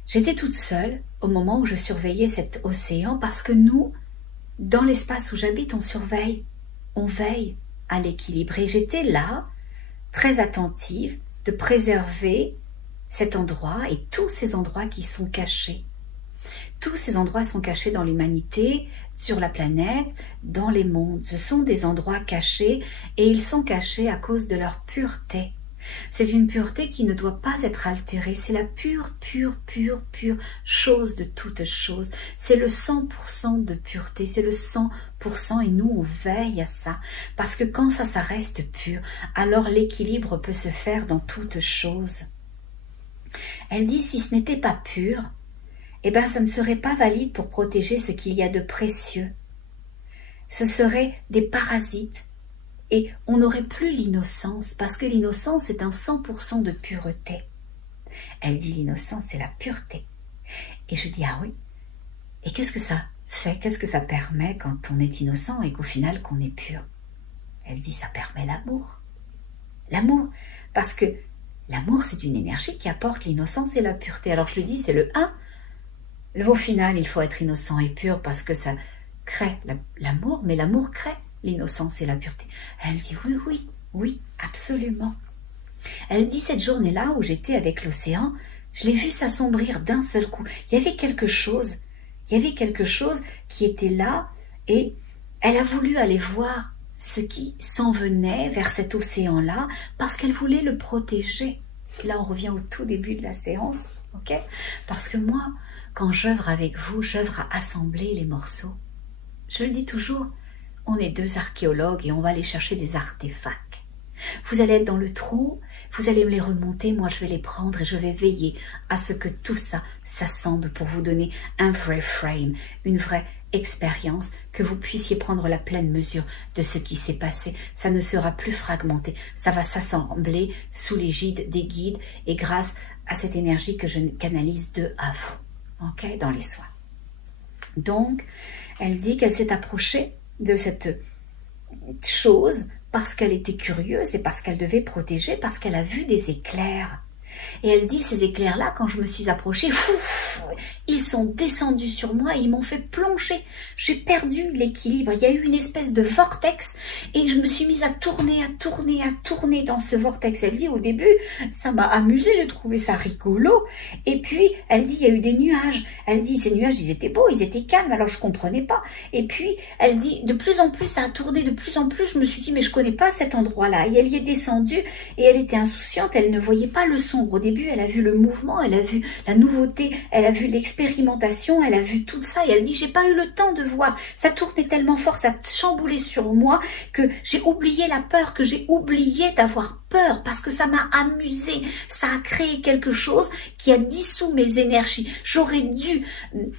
J'étais toute seule au moment où je surveillais cet océan parce que nous, dans l'espace où j'habite, on surveille, on veille à l'équilibre. Et j'étais là, très attentive, de préserver cet endroit et tous ces endroits qui sont cachés. Tous ces endroits sont cachés dans l'humanité, sur la planète, dans les mondes. Ce sont des endroits cachés et ils sont cachés à cause de leur pureté. C'est une pureté qui ne doit pas être altérée. C'est la pure chose de toute chose. C'est le 100% de pureté. C'est le 100% et nous, on veille à ça. Parce que quand ça reste pur, alors l'équilibre peut se faire dans toute chose. Elle dit, si ce n'était pas pur, eh bien, ça ne serait pas valide pour protéger ce qu'il y a de précieux. Ce serait des parasites. Et on n'aurait plus l'innocence, parce que l'innocence est un 100% de pureté. Elle dit l'innocence, c'est la pureté. Et je dis, ah oui, et qu'est-ce que ça fait, qu'est-ce que ça permet quand on est innocent et qu'au final qu'on est pur? Elle dit, ça permet l'amour. L'amour, parce que l'amour, c'est une énergie qui apporte l'innocence et la pureté. Alors je lui dis, c'est le 1. Au final, il faut être innocent et pur parce que ça crée l'amour, mais l'amour crée l'innocence et la pureté. Elle dit, oui, oui, oui, absolument. Elle dit, cette journée-là où j'étais avec l'océan, je l'ai vu s'assombrir d'un seul coup. Il y avait quelque chose qui était là et elle a voulu aller voir ce qui s'en venait vers cet océan-là parce qu'elle voulait le protéger. Et là, on revient au tout début de la séance, ok? Parce que moi, quand j'œuvre avec vous, j'œuvre à assembler les morceaux. Je le dis toujours, on est 2 archéologues et on va aller chercher des artefacts. Vous allez être dans le trou, vous allez me les remonter, moi je vais les prendre et je vais veiller à ce que tout ça s'assemble pour vous donner un vrai frame, une vraie expérience, que vous puissiez prendre la pleine mesure de ce qui s'est passé. Ça ne sera plus fragmenté, ça va s'assembler sous l'égide des guides et grâce à cette énergie que je canalise à vous, ok, dans les soins. Donc, elle dit qu'elle s'est approchée de cette chose parce qu'elle était curieuse et parce qu'elle devait protéger, parce qu'elle a vu des éclairs. Et elle dit, ces éclairs-là, quand je me suis approchée, ils sont descendus sur moi et ils m'ont fait plonger. J'ai perdu l'équilibre. Il y a eu une espèce de vortex et je me suis mise à tourner dans ce vortex. Elle dit, au début, ça m'a amusée, j'ai trouvé ça rigolo. Et puis, elle dit, il y a eu des nuages. Elle dit, ces nuages, ils étaient beaux, ils étaient calmes, alors je comprenais pas. Et puis, elle dit, de plus en plus, ça a tourné de plus en plus. Je me suis dit, mais je connais pas cet endroit-là. Et elle y est descendue et elle était insouciante, elle ne voyait pas le sombre. Au début, elle a vu le mouvement, elle a vu la nouveauté, elle a vu l'expérimentation, elle a vu tout ça et elle dit, j'ai pas eu le temps de voir. Ça tournait tellement fort, ça chamboulait sur moi que j'ai oublié la peur, que j'ai oublié d'avoir peur parce que ça m'a amusée. Ça a créé quelque chose qui a dissous mes énergies.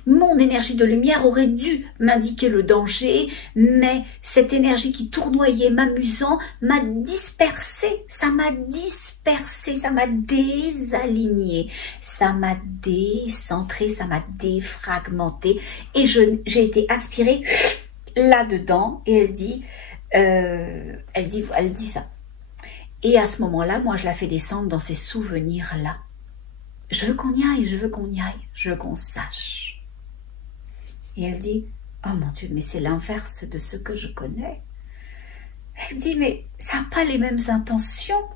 Mon énergie de lumière aurait dû m'indiquer le danger, mais cette énergie qui tournoyait, m'amusant, m'a dispersée. Ça m'a dispersée, ça m'a désaligné, ça m'a décentré, ça m'a défragmenté et j'ai été aspirée là-dedans. Et elle dit ça. Et à ce moment-là, moi, je la fais descendre dans ces souvenirs-là. Je veux qu'on y aille, je veux qu'on y aille, je veux qu'on sache. Et elle dit, oh mon Dieu, mais c'est l'inverse de ce que je connais. Elle dit, mais ça n'a pas les mêmes intentions.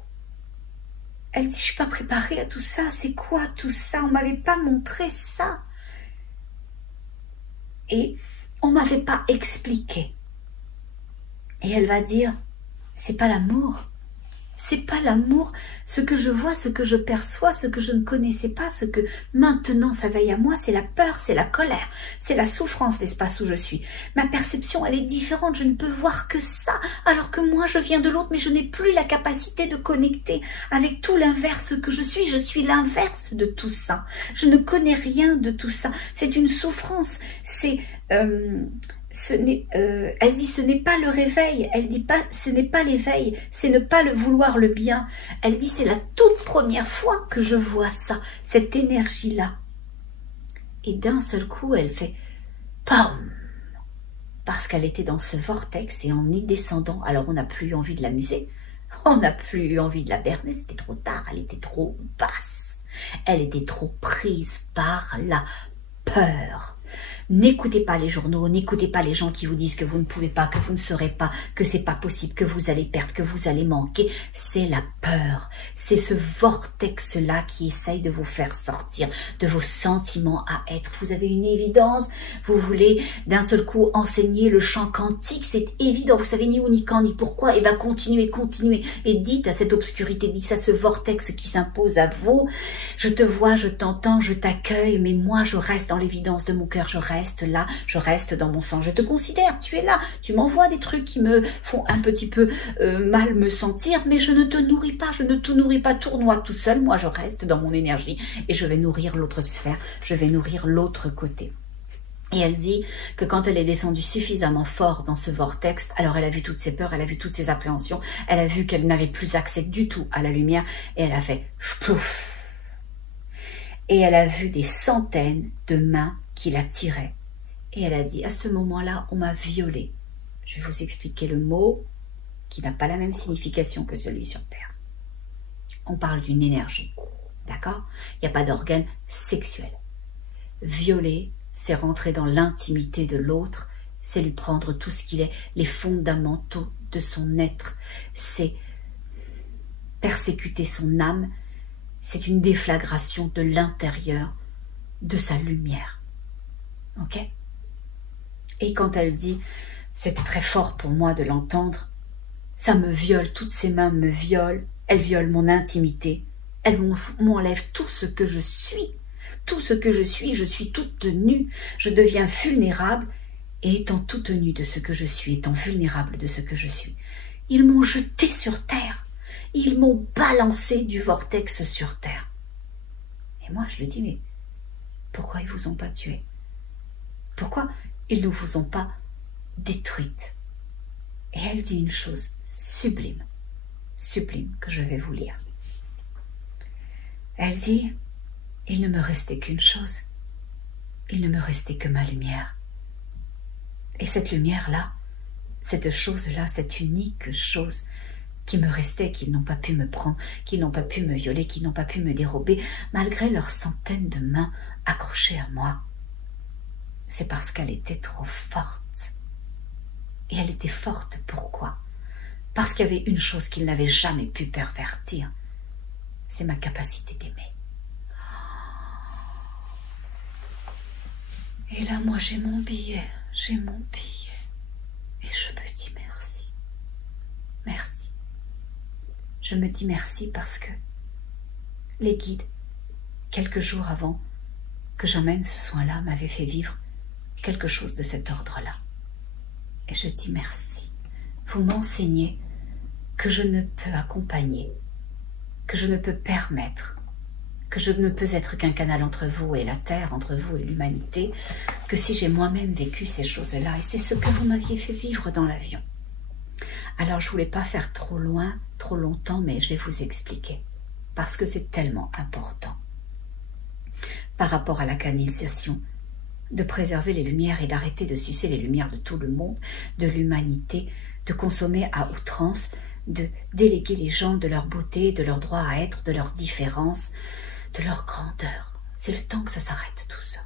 Elle dit, je suis pas préparée à tout ça, c'est quoi tout ça? On m'avait pas montré ça. Et on m'avait pas expliqué. Et elle va dire, c'est pas l'amour. C'est pas l'amour, ce que je vois, ce que je perçois, ce que je ne connaissais pas, ce que maintenant ça veille à moi, c'est la peur, c'est la colère, c'est la souffrance, l'espace où je suis. Ma perception, elle est différente, je ne peux voir que ça, alors que moi je viens de l'autre, mais je n'ai plus la capacité de connecter avec tout l'inverse que je suis l'inverse de tout ça. Je ne connais rien de tout ça, c'est une souffrance, c'est... elle dit ce n'est pas le réveil, elle dit pas ce n'est pas l'éveil, c'est ne pas le vouloir le bien. Elle dit c'est la toute première fois que je vois ça, cette énergie-là. Et d'un seul coup, elle fait PAM, parce qu'elle était dans ce vortex et en y descendant, alors on n'a plus eu envie de l'amuser, on n'a plus eu envie de la berner, c'était trop tard, elle était trop basse, elle était trop prise par la peur. N'écoutez pas les journaux, n'écoutez pas les gens qui vous disent que vous ne pouvez pas, que vous ne saurez pas, que c'est pas possible, que vous allez perdre, que vous allez manquer. C'est la peur. C'est ce vortex-là qui essaye de vous faire sortir de vos sentiments à être. Vous avez une évidence, vous voulez d'un seul coup enseigner le chant quantique, c'est évident, vous savez ni où, ni quand, ni pourquoi, et bien continuez, et dites à cette obscurité, dites à ce vortex qui s'impose à vous, je te vois, je t'entends, je t'accueille, mais moi je reste dans l'évidence de mon cœur, je reste là, je reste dans mon sang, je te considère, tu es là, tu m'envoies des trucs qui me font un petit peu mal me sentir, mais je ne te nourris pas, tournoie tout seul, moi je reste dans mon énergie et je vais nourrir l'autre sphère, je vais nourrir l'autre côté. Et elle dit que quand elle est descendue suffisamment fort dans ce vortex, alors elle a vu toutes ses peurs, elle a vu toutes ses appréhensions, elle a vu qu'elle n'avait plus accès du tout à la lumière et elle a fait plouf. Et elle a vu des centaines de mains qui la tiraient Et elle a dit, à ce moment-là, on m'a violée. Je vais vous expliquer le mot qui n'a pas la même signification que celui sur Terre. On parle d'une énergie, d'accord? Il n'y a pas d'organe sexuel. Violer, c'est rentrer dans l'intimité de l'autre, c'est lui prendre tout ce qu'il est, les fondamentaux de son être, c'est persécuter son âme, c'est une déflagration de l'intérieur, de sa lumière. Ok? Et quand elle dit, c'était très fort pour moi de l'entendre, ça me viole, toutes ses mains me violent, elles violent mon intimité, elles m'enlèvent tout ce que je suis. Tout ce que je suis toute nue, je deviens vulnérable, et étant toute nue de ce que je suis, étant vulnérable de ce que je suis, ils m'ont jeté sur terre, ils m'ont balancé du vortex sur terre. Et moi je lui dis, mais pourquoi ils vous ont pas tué? Pourquoi ils ne vous ont pas détruite? Et elle dit une chose sublime, sublime, que je vais vous lire. Elle dit, il ne me restait qu'une chose, il ne me restait que ma lumière. Et cette lumière-là, cette chose-là, cette unique chose qui me restait, qu'ils n'ont pas pu me prendre, qu'ils n'ont pas pu me violer, qu'ils n'ont pas pu me dérober, malgré leurs centaines de mains accrochées à moi, c'est parce qu'elle était trop forte. Et elle était forte pourquoi? Parce qu'il y avait une chose qu'ils n'avaient jamais pu pervertir, c'est ma capacité d'aimer. Et là, moi, j'ai mon billet, et je me dis merci, merci. Je me dis merci parce que les guides, quelques jours avant que j'emmène ce soin-là, m'avaient fait vivre quelque chose de cet ordre-là. Et je dis merci. Vous m'enseignez que je ne peux accompagner, que je ne peux permettre, que je ne peux être qu'un canal entre vous et la Terre, entre vous et l'humanité, que si j'ai moi-même vécu ces choses-là. Et c'est ce que vous m'aviez fait vivre dans l'avion. Alors je ne voulais pas faire trop loin, trop longtemps, mais je vais vous expliquer. Parce que c'est tellement important. Par rapport à la canalisation, de préserver les lumières et d'arrêter de sucer les lumières de tout le monde, de l'humanité, de consommer à outrance, de déléguer les gens de leur beauté, de leur droit à être, de leur différence, de leur grandeur. C'est le temps que ça s'arrête tout ça.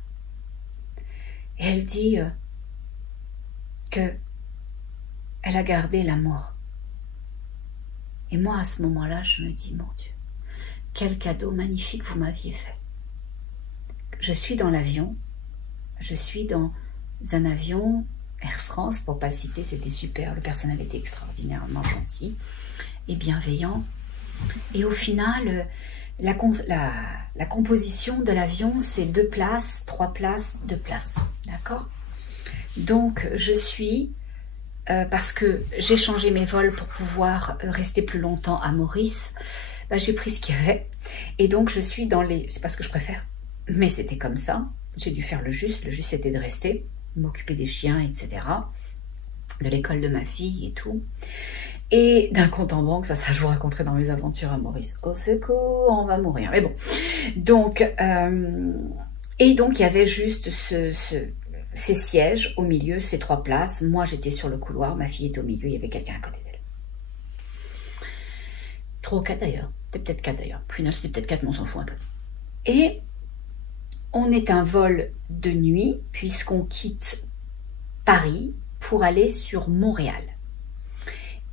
Et elle dit que elle a gardé l'amour. Et moi, à ce moment-là, je me dis, mon Dieu, quel cadeau magnifique vous m'aviez fait. Je suis dans l'avion, je suis dans un avion Air France, pour ne pas le citer, c'était super, le personnel était extraordinairement gentil et bienveillant. Et au final, la composition de l'avion, c'est 2 places, 3 places, 2 places, d'accord? Donc, je suis, parce que j'ai changé mes vols pour pouvoir rester plus longtemps à Maurice, j'ai pris ce qu'il y avait. Et donc, je suis dans les... C'est pas ce que je préfère, mais c'était comme ça. J'ai dû faire le juste c'était de rester, m'occuper des chiens, etc. De l'école de ma fille et tout. Et d'un compte en banque, ça je vous raconterai dans mes aventures à Maurice. Au secours, on va mourir. Mais bon. Donc, et donc il y avait juste ces sièges au milieu, ces 3 places. Moi, j'étais sur le couloir, ma fille était au milieu, il y avait quelqu'un à côté d'elle. 3 ou 4 d'ailleurs. C'était peut-être 4 d'ailleurs. Au final, c'était peut-être 4, mais on s'en fout un peu. Et on est un vol de nuit, puisqu'on quitte Paris pour aller sur Montréal.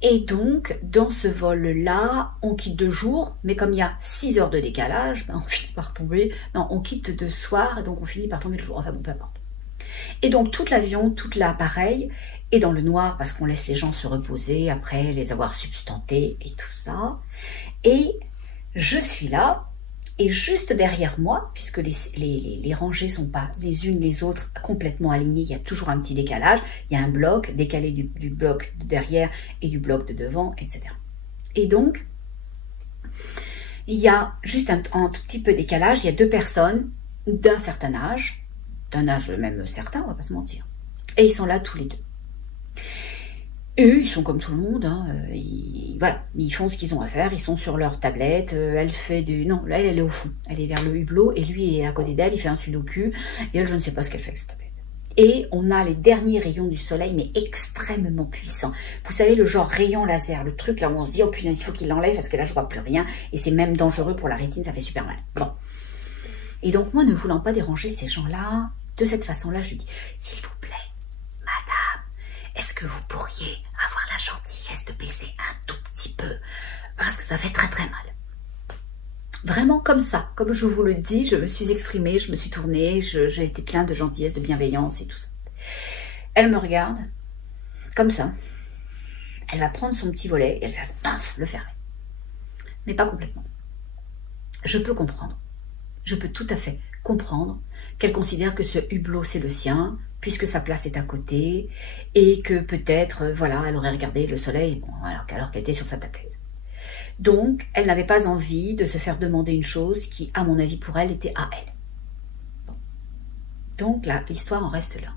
Et donc, dans ce vol-là, on quitte de jour, mais comme il y a 6 heures de décalage, on finit par tomber... Non, on quitte de soir, donc on finit par tomber le jour. Enfin bon, peu importe. Et donc, tout l'avion, tout l'appareil est dans le noir, parce qu'on laisse les gens se reposer, après les avoir substantés et tout ça. Et je suis là... Et juste derrière moi, puisque les rangées ne sont pas les unes les autres complètement alignées, il y a toujours un petit décalage, il y a un bloc décalé du bloc de derrière et du bloc de devant, etc. Et donc, il y a juste un tout petit peu décalage, il y a 2 personnes d'un certain âge même certain, on va pas se mentir. Et ils sont là tous les 2. Eux, ils sont comme tout le monde, hein, voilà, ils font ce qu'ils ont à faire, ils sont sur leur tablette, elle fait du... Non, là, elle est au fond, elle est vers le hublot, et lui est à côté d'elle, il fait un sudoku, et elle, je ne sais pas ce qu'elle fait avec cette tablette. Et on a les derniers rayons du soleil, mais extrêmement puissants. Vous savez, le genre rayon laser, le truc là où on se dit, oh punaise, il faut qu'il l'enlève parce que là, je vois plus rien. Et c'est même dangereux pour la rétine, ça fait super mal. Bon. Et donc, moi, ne voulant pas déranger ces gens-là, de cette façon-là, je lui dis, s'il vous plaît, madame, est-ce que vous pourriez avoir la gentillesse de baisser un tout petit peu? Parce que ça fait très très mal. Vraiment comme ça, comme je vous le dis, je me suis exprimée, je me suis tournée, j'ai été plein de gentillesse, de bienveillance et tout ça. Elle me regarde, comme ça. Elle va prendre son petit volet et elle va paf, le fermer. Mais pas complètement. Je peux comprendre. Je peux tout à fait comprendre qu'elle considère que ce hublot c'est le sien, puisque sa place est à côté, et que peut-être, voilà, elle aurait regardé le soleil, bon, alors qu'elle était sur sa tablette. Donc, elle n'avait pas envie de se faire demander une chose qui, à mon avis, pour elle, était à elle. Bon. Donc, là, l'histoire en reste là.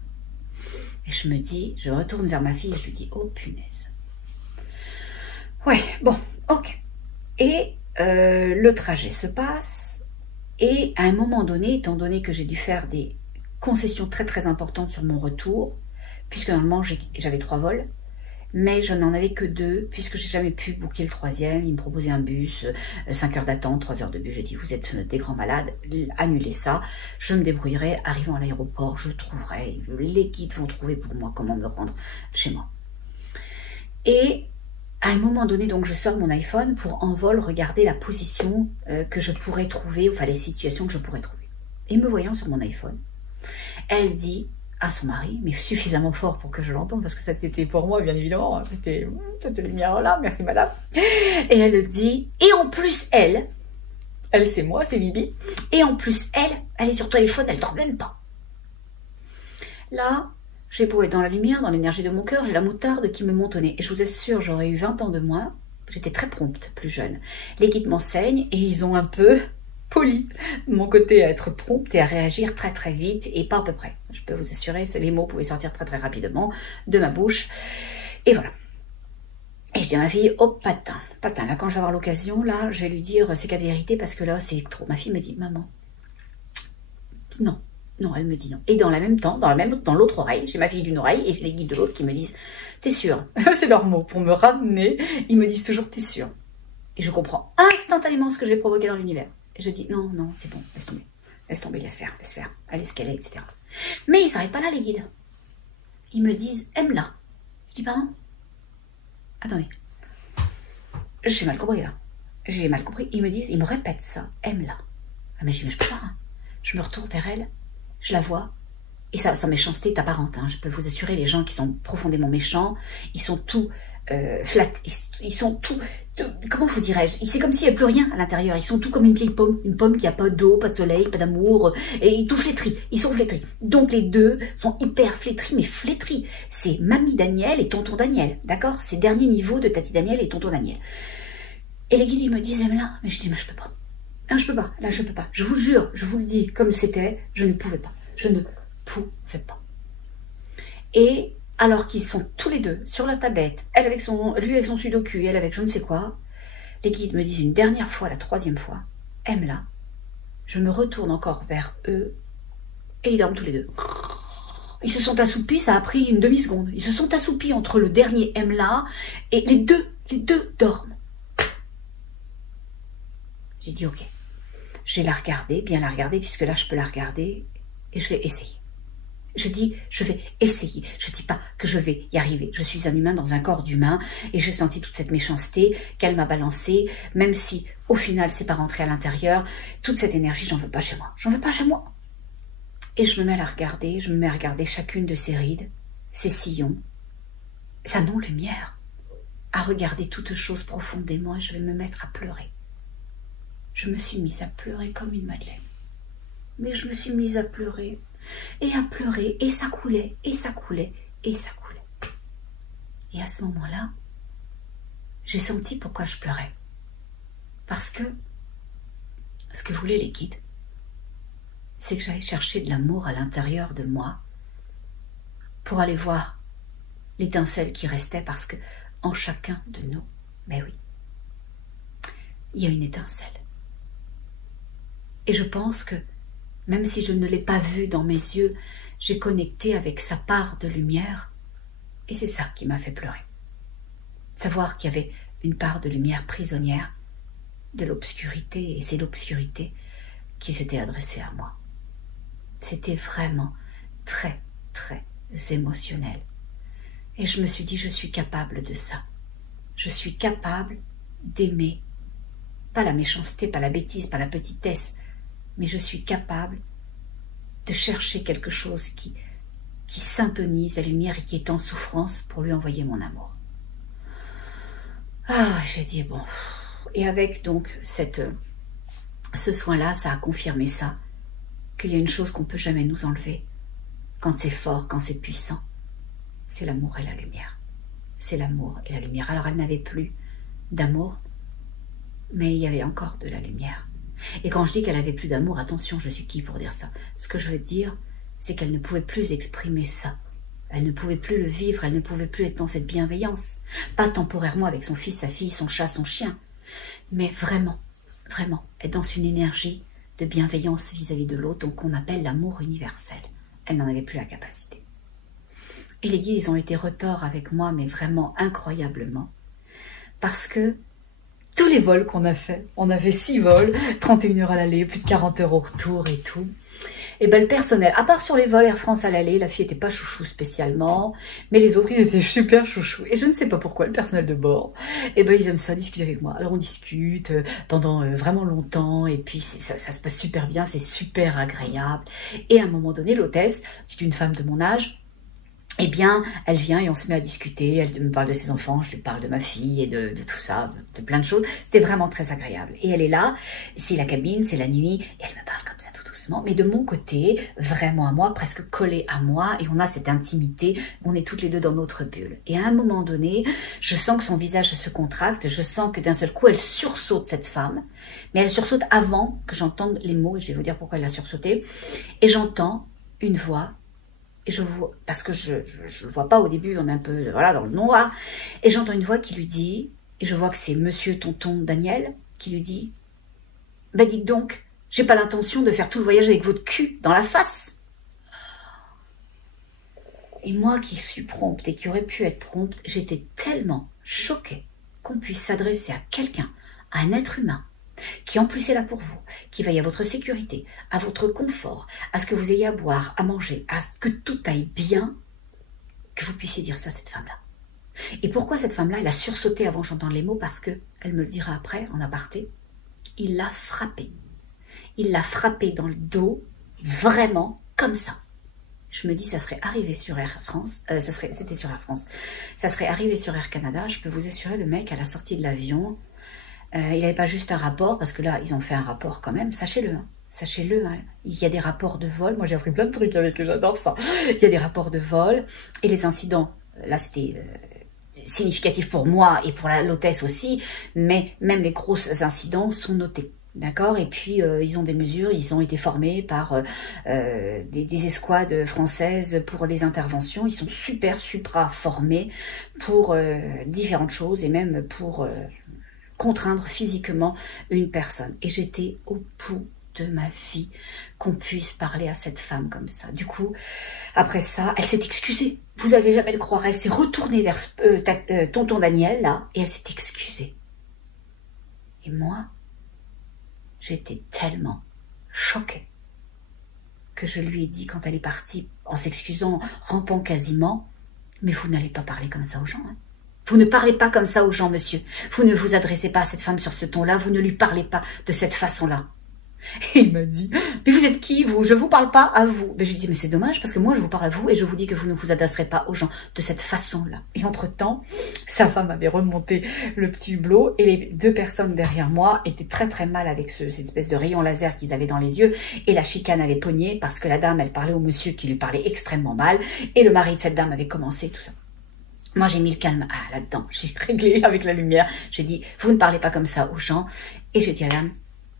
Et je me dis, je retourne vers ma fille et je lui dis, oh punaise. Ouais, bon, ok. Et le trajet se passe. Et à un moment donné, étant donné que j'ai dû faire des concessions très très importantes sur mon retour, puisque normalement j'avais 3 vols, mais je n'en avais que 2, puisque j'ai jamais pu booker le 3e. Il me proposait un bus, 5 heures d'attente, 3 heures de bus. J'ai dit, vous êtes des grands malades, annulez ça, je me débrouillerai. Arrivant à l'aéroport, je trouverai, les guides vont trouver pour moi comment me rendre chez moi. Et à un moment donné, donc, je sors mon iPhone pour en vol regarder la position que je pourrais trouver, enfin les situations que je pourrais trouver. Et me voyant sur mon iPhone, elle dit à son mari, mais suffisamment fort pour que je l'entende, parce que ça c'était pour moi bien évidemment, c'était cette lumière là, merci madame. Et elle dit, et en plus elle c'est moi, c'est Bibi, et en plus elle est sur téléphone, elle dort même pas. Là, j'ai beau être dans la lumière, dans l'énergie de mon cœur, j'ai la moutarde qui me monte au nez, et je vous assure, j'aurais eu 20 ans de moins, j'étais très prompte, plus jeune. Les guides m'enseignent, et ils ont un peu poli de mon côté à être prompte et à réagir très très vite et pas à peu près. Je peux vous assurer, les mots pouvaient sortir très très rapidement de ma bouche. Et voilà. Et je dis à ma fille, oh patin, là quand je vais avoir l'occasion, là je vais lui dire ces 4 vérités parce que là c'est trop. Ma fille me dit, maman, non, elle me dit non. Et dans le même temps, dans l'autre oreille, j'ai ma fille d'une oreille et je les guide de l'autre qui me disent, t'es sûre? C'est leur mot pour me ramener, ils me disent toujours, t'es sûre? Et je comprends instantanément ce que je vais provoquer dans l'univers. Et je dis, non, c'est bon, laisse tomber, laisse faire, elle est ce qu'elle est, etc. Mais ils ne s'arrêtent pas là, les guides. Ils me disent, aime-la. Je dis, pardon? Attendez. J'ai mal compris, là. J'ai mal compris. Ils me répètent ça, aime-la. Ah, mais je dis, mais je peux pas. Hein. Je me retourne vers elle, je la vois, et ça, sans méchanceté est apparente. Hein. Je peux vous assurer, les gens qui sont profondément méchants, ils sont tous ils sont tous, comment vous dirais-je, c'est comme s'il n'y avait plus rien à l'intérieur, ils sont tous comme une vieille pomme, qui n'a pas d'eau, pas de soleil, pas d'amour, et tout flétris, ils sont flétris. Donc les deux sont hyper flétris, mais flétris. C'est Mamie Daniel et Tonton Daniel, d'accord? C'est dernier niveau de Tati Daniel et Tonton Daniel. Et les guides, ils me disent, aime-la, mais je dis, mais je peux pas. Non, je peux pas, là je peux pas. Je vous jure, je vous le dis comme c'était, je ne pouvais pas. Je ne pouvais pas. Et alors qu'ils sont tous les deux sur la tablette, lui avec son sudoku, elle avec je ne sais quoi, les guides me disent une dernière fois, la 3e fois, aime-la. Je me retourne encore vers eux et ils dorment tous les deux. Ils se sont assoupis, ça a pris une demi-seconde. Ils se sont assoupis entre le dernier aime-la et les deux dorment. J'ai dit ok, je vais la regarder, bien la regarder, puisque là je peux la regarder et je vais essayer. Je dis, je vais essayer. Je ne dis pas que je vais y arriver. Je suis un humain dans un corps d'humain et j'ai senti toute cette méchanceté qu'elle m'a balancée, même si au final c'est pas rentré à l'intérieur. Toute cette énergie, j'en veux pas chez moi. J'en veux pas chez moi. Et je me mets à la regarder, je me mets à regarder chacune de ses rides, ses sillons, sa non-lumière, à regarder toute chose profondément et je vais me mettre à pleurer. Je me suis mise à pleurer comme une madeleine. Mais je me suis mise à pleurer. Et à pleurer, et ça coulait, et ça coulait, et ça coulait. Et à ce moment-là, j'ai senti pourquoi je pleurais. Parce que ce que voulaient les guides, c'est que j'aille chercher de l'amour à l'intérieur de moi pour aller voir l'étincelle qui restait, parce que en chacun de nous, mais oui, il y a une étincelle. Et je pense que même si je ne l'ai pas vue dans mes yeux, j'ai connecté avec sa part de lumière et c'est ça qui m'a fait pleurer. Savoir qu'il y avait une part de lumière prisonnière de l'obscurité et c'est l'obscurité qui s'était adressée à moi. C'était vraiment très, très émotionnel. Et je me suis dit, je suis capable de ça. Je suis capable d'aimer, pas la méchanceté, pas la bêtise, pas la petitesse, mais je suis capable de chercher quelque chose qui syntonise la lumière et qui est en souffrance pour lui envoyer mon amour. Ah, j'ai dit bon. Et avec donc ce soin-là, ça a confirmé ça, qu'il y a une chose qu'on ne peut jamais nous enlever, quand c'est fort, quand c'est puissant, c'est l'amour et la lumière. C'est l'amour et la lumière. Alors elle n'avait plus d'amour, mais il y avait encore de la lumière. Et quand je dis qu'elle avait plus d'amour, attention, je suis qui pour dire ça? Ce que je veux dire, c'est qu'elle ne pouvait plus exprimer ça. Elle ne pouvait plus le vivre, elle ne pouvait plus être dans cette bienveillance. Pas temporairement avec son fils, sa fille, son chat, son chien, mais vraiment, vraiment, être dans une énergie de bienveillance vis-à-vis de l'autre, donc qu'on appelle l'amour universel. Elle n'en avait plus la capacité. Et les guides, ils ont été retors avec moi, mais vraiment incroyablement, parce que tous les vols qu'on a fait, on avait 6 vols, 31 heures à l'aller, plus de 40 heures au retour et tout. Et ben le personnel, à part sur les vols Air France à l'aller, la fille était pas chouchou spécialement, mais les autres ils étaient super chouchou. Et je ne sais pas pourquoi le personnel de bord, et ben ils aiment ça discuter avec moi. Alors on discute pendant vraiment longtemps et puis ça se passe super bien, c'est super agréable. Et à un moment donné, l'hôtesse, c'est une femme de mon âge. Eh bien, elle vient et on se met à discuter, elle me parle de ses enfants, je lui parle de ma fille et de tout ça, de plein de choses. C'était vraiment très agréable. Et elle est là, c'est la cabine, c'est la nuit, et elle me parle comme ça tout doucement, mais de mon côté, vraiment à moi, presque collée à moi, et on a cette intimité, on est toutes les deux dans notre bulle. Et à un moment donné, je sens que son visage se contracte, je sens que d'un seul coup, elle sursaute cette femme, mais elle sursaute avant que j'entende les mots, et je vais vous dire pourquoi elle a sursauté, et j'entends une voix. Et je vois, parce que je vois pas au début, on est un peu voilà, dans le noir, et j'entends une voix qui lui dit, et je vois que c'est monsieur tonton Daniel, qui lui dit, bah dites donc, j'ai pas l'intention de faire tout le voyage avec votre cul dans la face. Et moi qui suis prompte et qui aurais pu être prompte, j'étais tellement choquée qu'on puisse s'adresser à quelqu'un, à un être humain, qui en plus est là pour vous, qui veille à votre sécurité, à votre confort, à ce que vous ayez à boire, à manger, à ce que tout aille bien, que vous puissiez dire ça à cette femme-là. Et pourquoi cette femme-là, elle a sursauté avant que j'entende les mots? Parce que, elle me le dira après, en aparté, il l'a frappée. Il l'a frappée dans le dos, vraiment, comme ça. Je me dis, ça serait arrivé sur Air France, c'était sur Air France, ça serait arrivé sur Air Canada, je peux vous assurer, le mec, à la sortie de l'avion, il n'avait pas juste un rapport, parce que là, ils ont fait un rapport quand même, sachez-le, hein, sachez-le, hein, il y a des rapports de vol, moi j'ai appris plein de trucs avec eux, j'adore ça, il y a des rapports de vol, et les incidents, là c'était significatif pour moi et pour l'hôtesse aussi, mais même les gros incidents sont notés. D'accord. Et puis, ils ont des mesures, ils ont été formés par des escouades françaises pour les interventions. Ils sont super formés pour différentes choses et même pour contraindre physiquement une personne. Et j'étais au bout de ma vie qu'on puisse parler à cette femme comme ça. Du coup, après ça, elle s'est excusée. Vous allez jamais le croire. Elle s'est retournée vers tonton Daniel, là, et elle s'est excusée. Et moi, j'étais tellement choquée que je lui ai dit quand elle est partie, en s'excusant, rampant quasiment, mais vous n'allez pas parler comme ça aux gens. Hein. Vous ne parlez pas comme ça aux gens, monsieur. Vous ne vous adressez pas à cette femme sur ce ton-là, vous ne lui parlez pas de cette façon-là. Et il m'a dit, mais vous êtes qui, vous? Je ne vous parle pas à vous. Mais je lui ai dit, mais c'est dommage, parce que moi, je vous parle à vous et je vous dis que vous ne vous adresserez pas aux gens de cette façon-là. Et entre-temps, sa femme avait remonté le petit hublot et les 2 personnes derrière moi étaient très très mal avec cette espèce de rayon laser qu'ils avaient dans les yeux et la chicane avait pogné parce que la dame, elle parlait au monsieur qui lui parlait extrêmement mal et le mari de cette dame avait commencé tout ça. Moi, j'ai mis le calme là-dedans. J'ai réglé avec la lumière. J'ai dit, vous ne parlez pas comme ça aux gens. Et j'ai dit à la dame,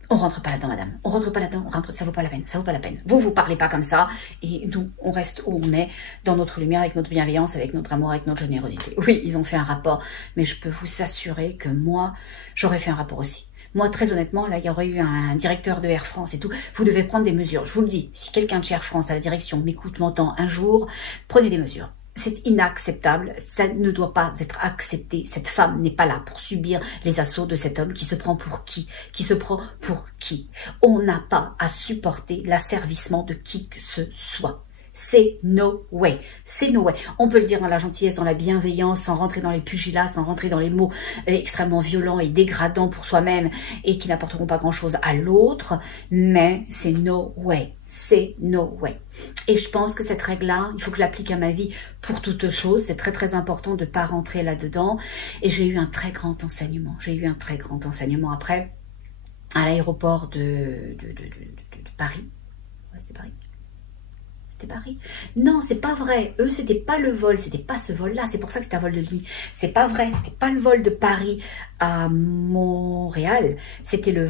on rentre pas là-dedans, madame. On rentre pas là-dedans, on rentre, ça vaut pas la peine, ça vaut pas la peine. Vous parlez pas comme ça, et nous, on reste où on est, dans notre lumière, avec notre bienveillance, avec notre amour, avec notre générosité. Oui, ils ont fait un rapport, mais je peux vous assurer que moi, j'aurais fait un rapport aussi. Moi, très honnêtement, là, il y aurait eu un directeur de Air France et tout. Vous devez prendre des mesures. Je vous le dis, si quelqu'un de chez Air France à la direction m'écoute, m'entend un jour, prenez des mesures. C'est inacceptable, ça ne doit pas être accepté. Cette femme n'est pas là pour subir les assauts de cet homme qui se prend pour qui? Qui se prend pour qui? On n'a pas à supporter l'asservissement de qui que ce soit. C'est no way, c'est no way. On peut le dire dans la gentillesse, dans la bienveillance, sans rentrer dans les pugilats, sans rentrer dans les mots extrêmement violents et dégradants pour soi-même et qui n'apporteront pas grand-chose à l'autre, mais c'est no way. C'est no way. Et je pense que cette règle-là, il faut que je l'applique à ma vie pour toute chose. C'est très très important de ne pas rentrer là-dedans. Et j'ai eu un très grand enseignement. J'ai eu un très grand enseignement après, à l'aéroport de Paris. Ouais, c'est Paris. C'était Paris? Non, c'est pas vrai. Eux, c'était pas le vol, c'était pas ce vol-là. C'est pour ça que c'était un vol de nuit. C'est pas vrai, c'était pas le vol de Paris à Montréal. C'était le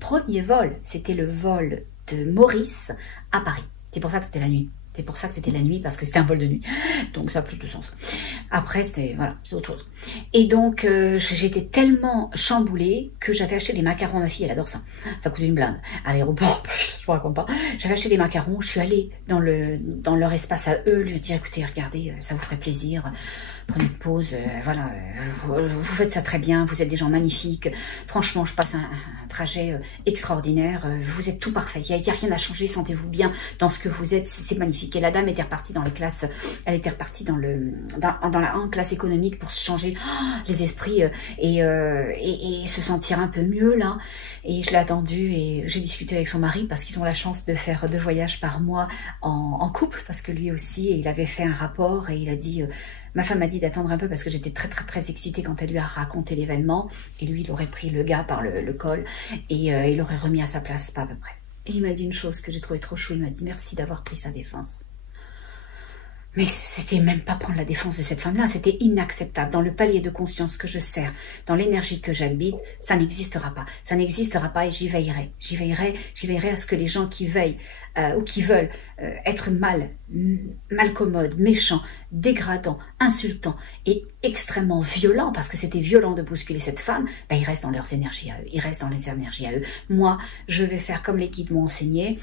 premier vol, c'était le vol de Maurice à Paris. C'est pour ça que c'était la nuit. C'est pour ça que c'était la nuit, parce que c'était un vol de nuit. Donc ça a plus de sens. Après, c'est voilà, c'est autre chose. Et donc, j'étais tellement chamboulée que j'avais acheté des macarons à ma fille. Elle adore ça. Ça coûte une blinde. À l'aéroport, je vous raconte pas. J'avais acheté des macarons. Je suis allée dans leur espace à eux, lui dire, écoutez, regardez, ça vous ferait plaisir. Prenez une pause, voilà, vous faites ça très bien, vous êtes des gens magnifiques. Franchement, je passe un trajet extraordinaire, vous êtes tout parfait, il n'y a rien à changer, sentez-vous bien dans ce que vous êtes, c'est magnifique. Et la dame était repartie dans les classes, elle était repartie dans la classe économique pour se changer les esprits et se sentir un peu mieux là. Et je l'ai attendue et j'ai discuté avec son mari parce qu'ils ont la chance de faire 2 voyages par mois en couple, parce que lui aussi, il avait fait un rapport et il a dit... Ma femme m'a dit d'attendre un peu parce que j'étais très très très excitée quand elle lui a raconté l'événement. Et lui, il aurait pris le gars par le col et il l'aurait remis à sa place, pas à peu près. Et il m'a dit une chose que j'ai trouvé trop chou, il m'a dit merci d'avoir pris sa défense. Mais c'était même pas prendre la défense de cette femme-là, c'était inacceptable. Dans le palier de conscience que je sers, dans l'énergie que j'habite, ça n'existera pas. Ça n'existera pas et j'y veillerai. J'y veillerai à ce que les gens qui veillent ou qui veulent être malcommodes, méchants, dégradants, insultants et extrêmement violents, parce que c'était violent de bousculer cette femme, ben, ils restent dans leurs énergies à eux. Ils restent dans les énergies à eux. Moi, je vais faire comme les guides m'ont enseigné.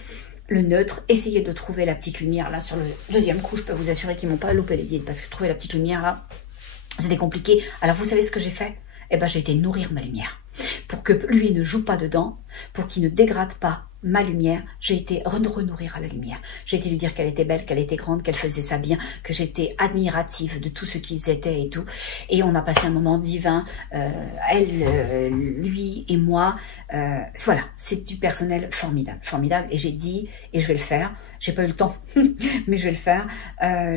Le neutre, essayez de trouver la petite lumière là sur le 2e coup, je peux vous assurer qu'ils m'ont pas loupé les guides parce que trouver la petite lumière là, c'était compliqué. Alors vous savez ce que j'ai fait? Eh ben j'ai été nourrir ma lumière. Pour que lui ne joue pas dedans, pour qu'il ne dégrade pas ma lumière, j'ai été renourrir à la lumière. J'ai été lui dire qu'elle était belle, qu'elle était grande, qu'elle faisait ça bien, que j'étais admirative de tout ce qu'ils étaient et tout. Et on a passé un moment divin, elle, lui et moi. Voilà, c'est du personnel formidable, formidable. Et j'ai dit, et je vais le faire, j'ai pas eu le temps, mais je vais le faire,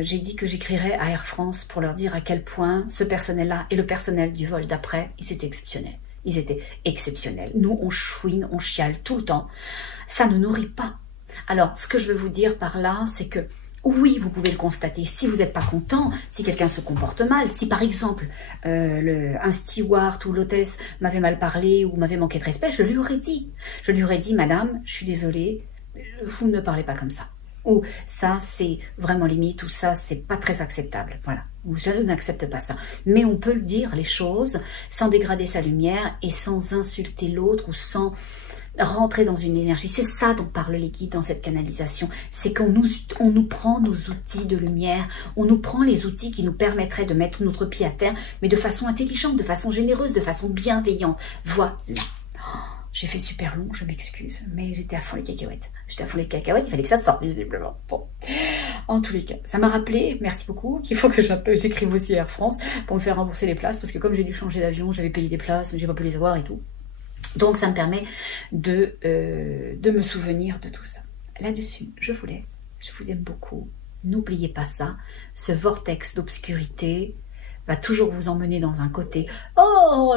j'ai dit que j'écrirais à Air France pour leur dire à quel point ce personnel-là et le personnel du vol d'après, ils étaient exceptionnels. Ils étaient exceptionnels. Nous, on chouine, on chiale tout le temps. Ça ne nourrit pas. Alors, ce que je veux vous dire par là, c'est que oui, vous pouvez le constater. Si vous n'êtes pas content, si quelqu'un se comporte mal, si par exemple un steward ou l'hôtesse m'avait mal parlé ou m'avait manqué de respect, je lui aurais dit. Je lui aurais dit, madame, je suis désolée, vous ne parlez pas comme ça. Ou ça, c'est vraiment limite, ou ça, c'est pas très acceptable. Voilà. Ou je n'accepte pas ça. Mais on peut le dire, les choses, sans dégrader sa lumière et sans insulter l'autre ou sans rentrer dans une énergie. C'est ça dont parlent les guides dans cette canalisation. C'est qu'on nous prend nos outils de lumière, on nous prend les outils qui nous permettraient de mettre notre pied à terre, mais de façon intelligente, de façon généreuse, de façon bienveillante. Voilà. J'ai fait super long, je m'excuse, mais j'étais à fond les cacahuètes. J'étais à fond les cacahuètes, il fallait que ça sorte, visiblement. Bon, en tous les cas, ça m'a rappelé, merci beaucoup, qu'il faut que j'écrive aussi à Air France pour me faire rembourser les places, parce que comme j'ai dû changer d'avion, j'avais payé des places, mais j'ai pas pu les avoir et tout. Donc ça me permet de me souvenir de tout ça. Là-dessus, je vous laisse, je vous aime beaucoup. N'oubliez pas ça, ce vortex d'obscurité va toujours vous emmener dans un côté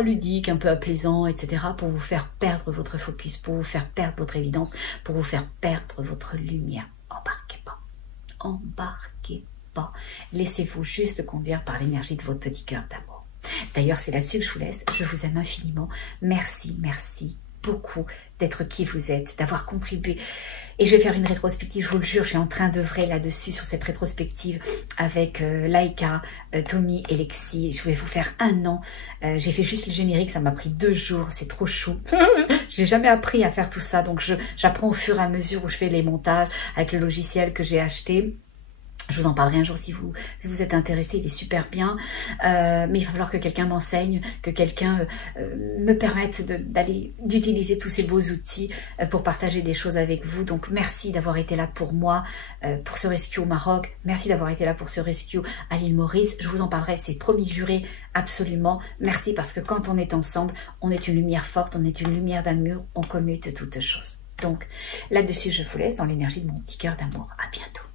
ludique, un peu apaisant, etc. pour vous faire perdre votre focus, pour vous faire perdre votre évidence, pour vous faire perdre votre lumière. Embarquez pas. Embarquez pas. Laissez-vous juste conduire par l'énergie de votre petit cœur d'amour. D'ailleurs, c'est là-dessus que je vous laisse. Je vous aime infiniment. Merci, merci, beaucoup d'être qui vous êtes, d'avoir contribué. Et je vais faire une rétrospective, je vous le jure, je suis en train d'œuvrer là-dessus, sur cette rétrospective avec Laïka, Tommy et Lexi. Je vais vous faire 1 an. J'ai fait juste le générique, ça m'a pris 2 jours, c'est trop chou. J'ai jamais appris à faire tout ça, donc j'apprends au fur et à mesure où je fais les montages avec le logiciel que j'ai acheté. Je vous en parlerai un jour si vous êtes intéressé, il est super bien. Mais il va falloir que quelqu'un m'enseigne, que quelqu'un me permette d'utiliser tous ces beaux outils pour partager des choses avec vous. Donc merci d'avoir été là pour moi, pour ce rescue au Maroc. Merci d'avoir été là pour ce rescue à l'île Maurice. Je vous en parlerai, c'est promis, juré, absolument. Merci parce que quand on est ensemble, on est une lumière forte, on est une lumière d'amour, on commute toutes choses. Donc là-dessus, je vous laisse dans l'énergie de mon petit cœur d'amour. À bientôt.